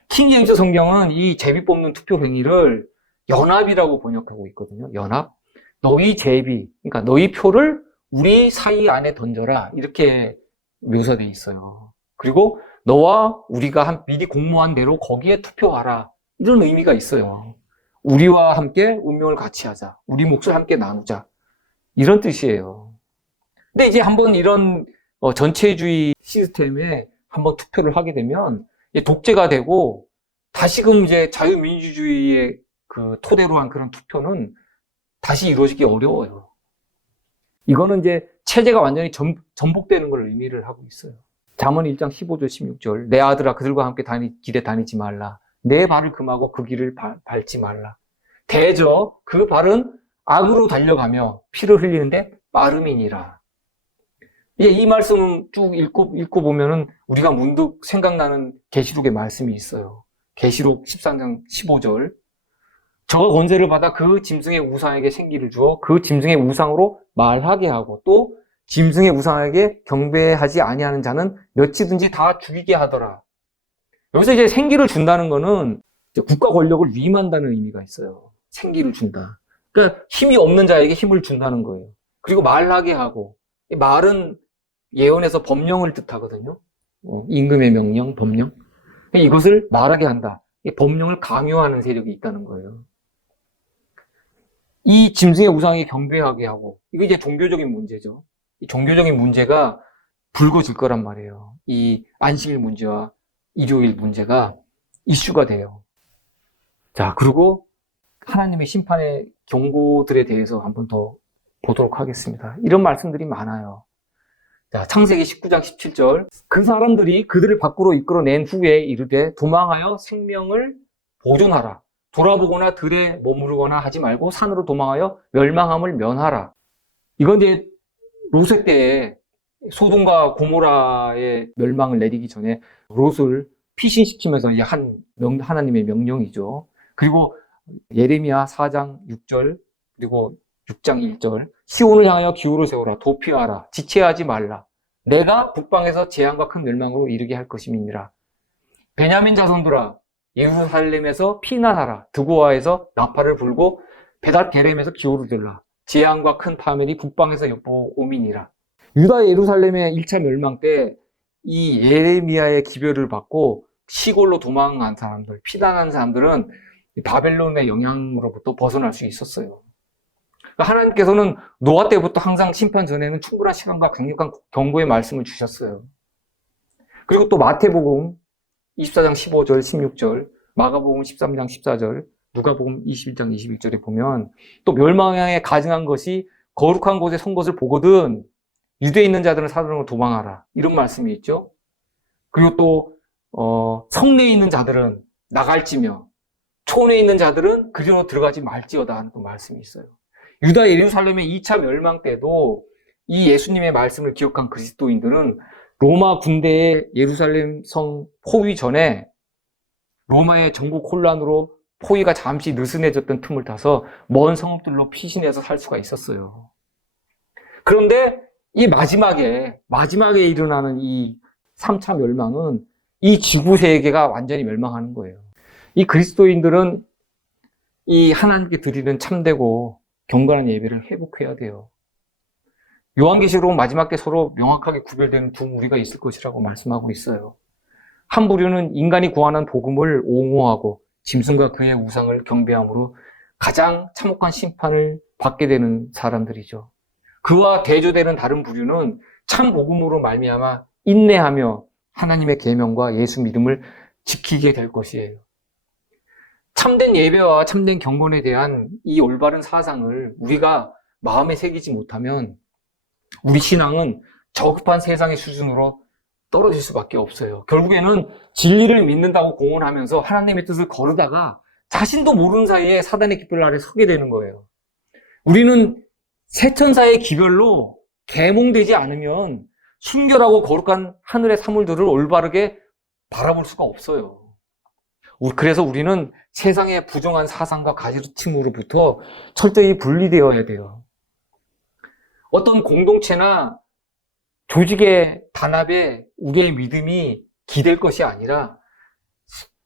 킹제임스 성경은 이 제비 뽑는 투표 행위를 연합이라고 번역하고 있거든요. 연합. 너희 제비, 그러니까 너희 표를 우리 사이 안에 던져라. 이렇게 묘사되어 있어요. 그리고 너와 우리가 미리 공모한 대로 거기에 투표하라. 이런 의미가 있어요. 우리와 함께 운명을 같이 하자. 우리 몫을 함께 나누자. 이런 뜻이에요. 근데 이제 한번 이런 전체주의 시스템에 한번 투표를 하게 되면 독재가 되고 다시금 이제 자유민주주의의 그 토대로 한 그런 투표는 다시 이루어지기 어려워요. 이거는 이제 체제가 완전히 전복되는 걸 의미를 하고 있어요. 잠언 1장 15절 16절 내 아들아 그들과 함께 길에 다니지 말라. 내 발을 금하고 그 길을 밟지 말라. 대저 그 발은 악으로 달려가며 피를 흘리는데 빠름이니라. 이 말씀 쭉 읽고 보면은 우리가 문득 생각나는 계시록의 말씀이 있어요. 계시록 13장 15절 저가 권세를 받아 그 짐승의 우상에게 생기를 주어 그 짐승의 우상으로 말하게 하고 또 짐승의 우상에게 경배하지 아니하는 자는 몇이든지 다 죽이게 하더라. 여기서 이제 생기를 준다는 거는 국가 권력을 위임한다는 의미가 있어요. 생기를 준다. 그러니까 힘이 없는 자에게 힘을 준다는 거예요. 그리고 말하게 하고 이 말은 예언에서 법령을 뜻하거든요. 임금의 명령, 법령. 이것을 말하게 한다. 이 법령을 강요하는 세력이 있다는 거예요. 이 짐승의 우상에 경배하게 하고 이게 이제 종교적인 문제죠. 이 종교적인 문제가 불거질 거란 말이에요. 이 안식일 문제와 일요일 문제가 이슈가 돼요. 자, 그리고 하나님의 심판의 경고들에 대해서 한 번 더 보도록 하겠습니다. 이런 말씀들이 많아요. 자, 창세기 19장 17절 그 사람들이 그들을 밖으로 이끌어낸 후에 이르되 도망하여 생명을 보존하라. 돌아보거나 들에 머무르거나 하지 말고 산으로 도망하여 멸망함을 면하라. 이건 이제 롯의 때에 소돔과 고모라의 멸망을 내리기 전에 롯을 피신시키면서 이제 하나님의 명령이죠. 그리고 예레미야 4장 6절 그리고 6장 1절 시온을 향하여 기호를 세우라 도피하라 지체하지 말라 내가 북방에서 재앙과 큰 멸망으로 이르게 할 것임이니라. 베냐민 자손들아 예루살렘에서 피난하라 드고아에서 나팔을 불고 베닷게렘에서 기호를 들라 재앙과 큰 파멸이 북방에서 엿보오미니라. 유다 예루살렘의 1차 멸망 때 이 예레미야의 기별을 받고 시골로 도망간 사람들, 피난한 사람들은 바벨론의 영향으로부터 벗어날 수 있었어요. 하나님께서는 노아 때부터 항상 심판 전에는 충분한 시간과 강력한 경고의 말씀을 주셨어요. 그리고 또 마태복음 24장 15절, 16절, 마가복음 13장 14절, 누가복음 21장 21절에 보면 또 멸망에 가증한 것이 거룩한 곳에 선 것을 보거든 유대에 있는 자들은 사도행으로 도망하라. 이런 말씀이 있죠. 그리고 또 성내에 있는 자들은 나갈지며 초원에 있는 자들은 그리로 들어가지 말지어다 하는 또 말씀이 있어요. 유다 예루살렘의 2차 멸망 때도 이 예수님의 말씀을 기억한 그리스도인들은 로마 군대의 예루살렘 성 포위 전에 로마의 전국 혼란으로 포위가 잠시 느슨해졌던 틈을 타서 먼 성읍들로 피신해서 살 수가 있었어요. 그런데 이 마지막에 일어나는 이 3차 멸망은 이 지구 세계가 완전히 멸망하는 거예요. 이 그리스도인들은 이 하나님께 드리는 참되고 경건한 예배를 회복해야 돼요. 요한계시록 마지막 때 서로 명확하게 구별되는 두 무리가 있을 것이라고 말씀하고 있어요. 한 부류는 인간이 구하는 복음을 옹호하고 짐승과 그의 우상을 경배함으로 가장 참혹한 심판을 받게 되는 사람들이죠. 그와 대조되는 다른 부류는 참 복음으로 말미암아 인내하며 하나님의 계명과 예수 믿음을 지키게 될 것이에요. 참된 예배와 참된 경건에 대한 이 올바른 사상을 우리가 마음에 새기지 못하면 우리 신앙은 저급한 세상의 수준으로 떨어질 수밖에 없어요. 결국에는 진리를 믿는다고 공언하면서 하나님의 뜻을 거르다가 자신도 모르는 사이에 사단의 깃발 아래 서게 되는 거예요. 우리는 세천사의 기별로 계몽되지 않으면 순결하고 거룩한 하늘의 사물들을 올바르게 바라볼 수가 없어요. 그래서 우리는 세상의 부정한 사상과 가르침으로부터 철저히 분리되어야 돼요. 어떤 공동체나 조직의 단합에 우리의 믿음이 기댈 것이 아니라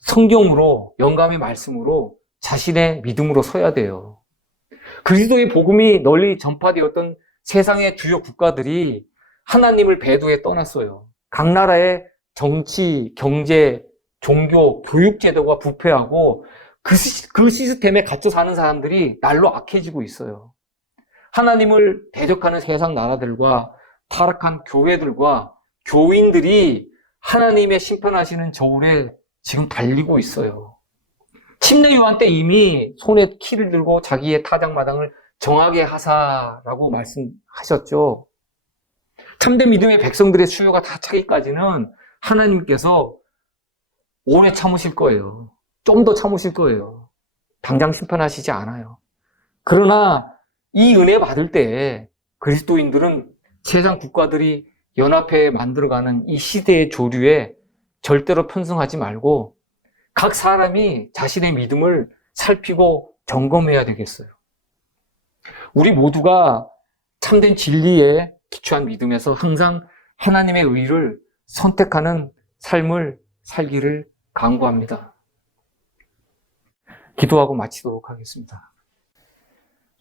성경으로, 영감의 말씀으로 자신의 믿음으로 서야 돼요. 그리스도의 복음이 널리 전파되었던 세상의 주요 국가들이 하나님을 배도해 떠났어요. 각 나라의 정치, 경제, 종교, 교육 제도가 부패하고 그 시스템에 갇혀 사는 사람들이 날로 악해지고 있어요. 하나님을 대적하는 세상 나라들과 타락한 교회들과 교인들이 하나님의 심판하시는 저울에 지금 달리고 있어요. 침례 요한 때 이미 손에 키를 들고 자기의 타작마당을 정하게 하사라고 말씀하셨죠. 참된 믿음의 백성들의 수요가 다 차기까지는 하나님께서 오래 참으실 거예요. 좀 더 참으실 거예요. 당장 심판하시지 않아요. 그러나 이 은혜 받을 때 그리스도인들은 세상 국가들이 연합해 만들어가는 이 시대의 조류에 절대로 편승하지 말고 각 사람이 자신의 믿음을 살피고 점검해야 되겠어요. 우리 모두가 참된 진리에 기초한 믿음에서 항상 하나님의 의를 선택하는 삶을 살기를 간구합니다. 기도하고 마치도록 하겠습니다.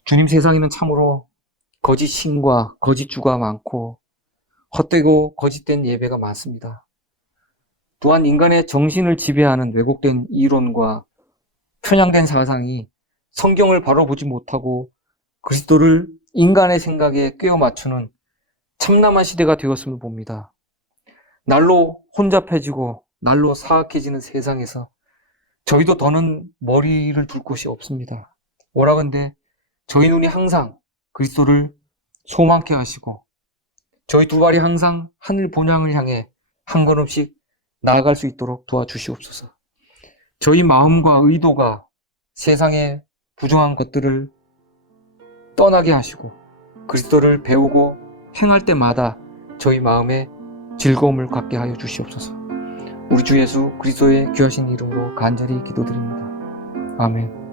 주님, 세상에는 참으로 거짓 신과 거짓 주가 많고 헛되고 거짓된 예배가 많습니다. 또한 인간의 정신을 지배하는 왜곡된 이론과 편향된 사상이 성경을 바로 보지 못하고 그리스도를 인간의 생각에 꿰어 맞추는 참남한 시대가 되었음을 봅니다. 날로 혼잡해지고 날로 사악해지는 세상에서 저희도 더는 머리를 둘 곳이 없습니다. 오라건대 저희 눈이 항상 그리스도를 소망케 하시고 저희 두 발이 항상 하늘 본향을 향해 한 걸음씩 나아갈 수 있도록 도와주시옵소서. 저희 마음과 의도가 세상의 부정한 것들을 떠나게 하시고 그리스도를 배우고 행할 때마다 저희 마음에 즐거움을 갖게 하여 주시옵소서. 우리 주 예수 그리스도의 귀하신 이름으로 간절히 기도드립니다. 아멘.